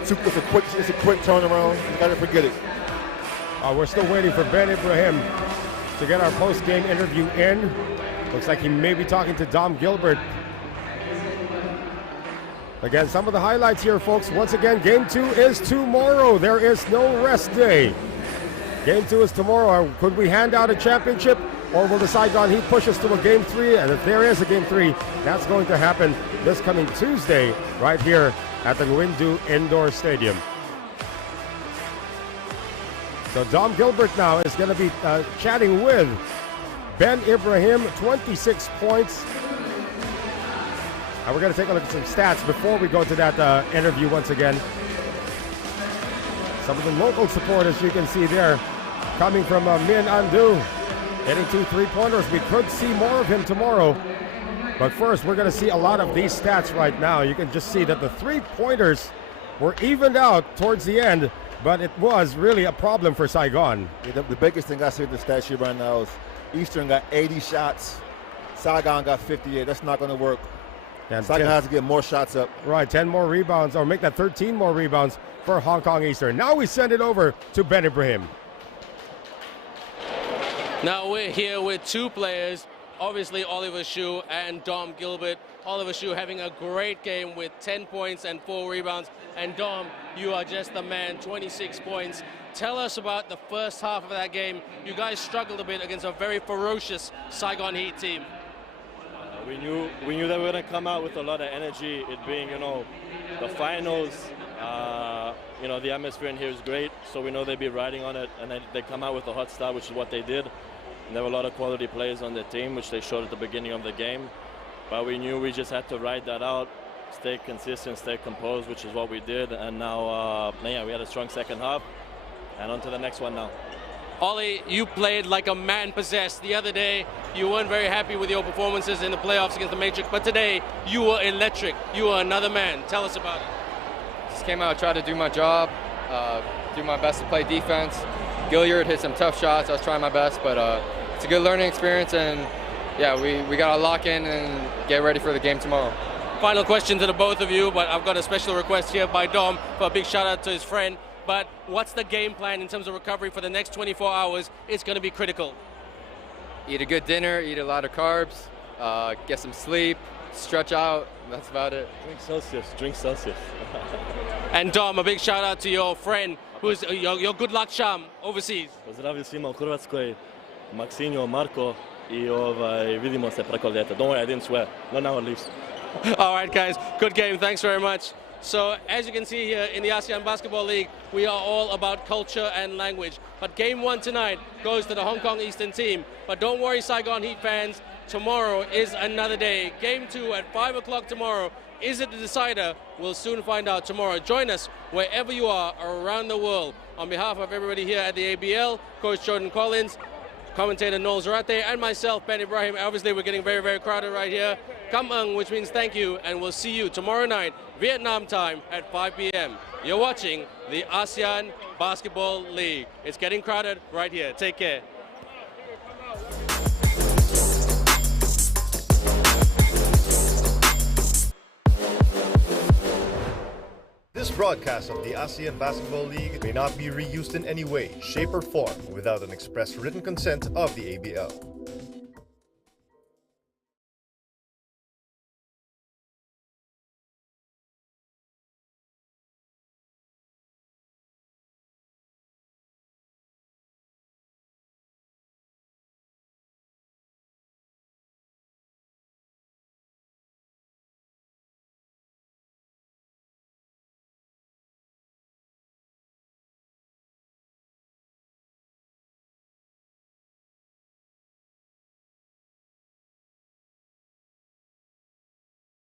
It's a quick turnaround. You got to forget it. We're still waiting for Ben Ibrahim to get our post-game interview in. Looks like he may be talking to Dom Gilbert. Again, some of the highlights here, folks. Once again, Game 2 is tomorrow. There is no rest day. Game 2 is tomorrow. Could we hand out a championship, or will the Saigon Heat push us to a Game 3? And if there is a Game 3, that's going to happen this coming Tuesday right here at the Nguyendu Indoor Stadium. So Dom Gilbert now is going to be chatting with Ben Ibrahim, 26 points. And we're going to take a look at some stats before we go to that interview once again. Some of the local supporters you can see there coming from Min Andu, hitting 2 3-pointers. We could see more of him tomorrow. But first, we're going to see a lot of these stats right now. You can just see that the 3-pointers were evened out towards the end, but it was really a problem for Saigon. Yeah, the biggest thing I see with the stat sheet right now is Eastern got 80 shots, Saigon got 58. That's not going to work. And Saigon has to get more shots up. Right, 10 more rebounds, or make that 13 more rebounds for Hong Kong Eastern. Now we send it over to Ben Ibrahim. Now we're here with two players, obviously Oliver Shu and Dom Gilbert. Oliver Shu having a great game with 10 points and 4 rebounds. And Dom, you are just the man, 26 points. Tell us about the first half of that game. You guys struggled a bit against a very ferocious Saigon Heat team. We knew that we were going to come out with a lot of energy, it being, the finals. The atmosphere in here is great, so we know they'd be riding on it, and they come out with a hot start, which is what they did. And there were a lot of quality players on the team, which they showed at the beginning of the game. But we knew we just had to ride that out, stay consistent, stay composed, which is what we did. And now, we had a strong second half, and on to the next one now. Ollie, you played like a man possessed. The other day, you weren't very happy with your performances in the playoffs against the Matrix, but today, you were electric. You were another man. Tell us about it. Just came out, tried to do my job, do my best to play defense. Gilliard hit some tough shots. I was trying my best, but it's a good learning experience, and yeah, we got to lock in and get ready for the game tomorrow. Final question to the both of you, but I've got a special request here by Dom for a big shout out to his friend. But what's the game plan in terms of recovery for the next 24 hours? It's going to be critical. Eat a good dinner, eat a lot of carbs, get some sleep, stretch out. That's about it. Drink Celsius. And Dom, a big shout out to your friend, who's your good luck charm overseas. Pozdravlja svima u Hrvatskoj, Maksinjo, Marko, I vidimo se preko ljeta. Don't worry, I didn't swear. Not now at least. All right, guys. Good game. Thanks very much. So, as you can see here in the ASEAN Basketball League, we are all about culture and language. But Game 1 tonight goes to the Hong Kong Eastern team. But don't worry, Saigon Heat fans. Tomorrow is another day. Game 2 at 5 o'clock tomorrow. Is it the decider? We'll soon find out tomorrow. Join us wherever you are around the world. On behalf of everybody here at the ABL, Coach Jordan Collins, commentator Noel Zarate, and myself, Ben Ibrahim. Obviously, we're getting very, very crowded right here. Kam Ung, which means thank you, and we'll see you tomorrow night, Vietnam time at 5 p.m. You're watching the ASEAN Basketball League. It's getting crowded right here. Take care. This broadcast of the ASEAN Basketball League may not be reused in any way, shape, or form without an express written consent of the ABL.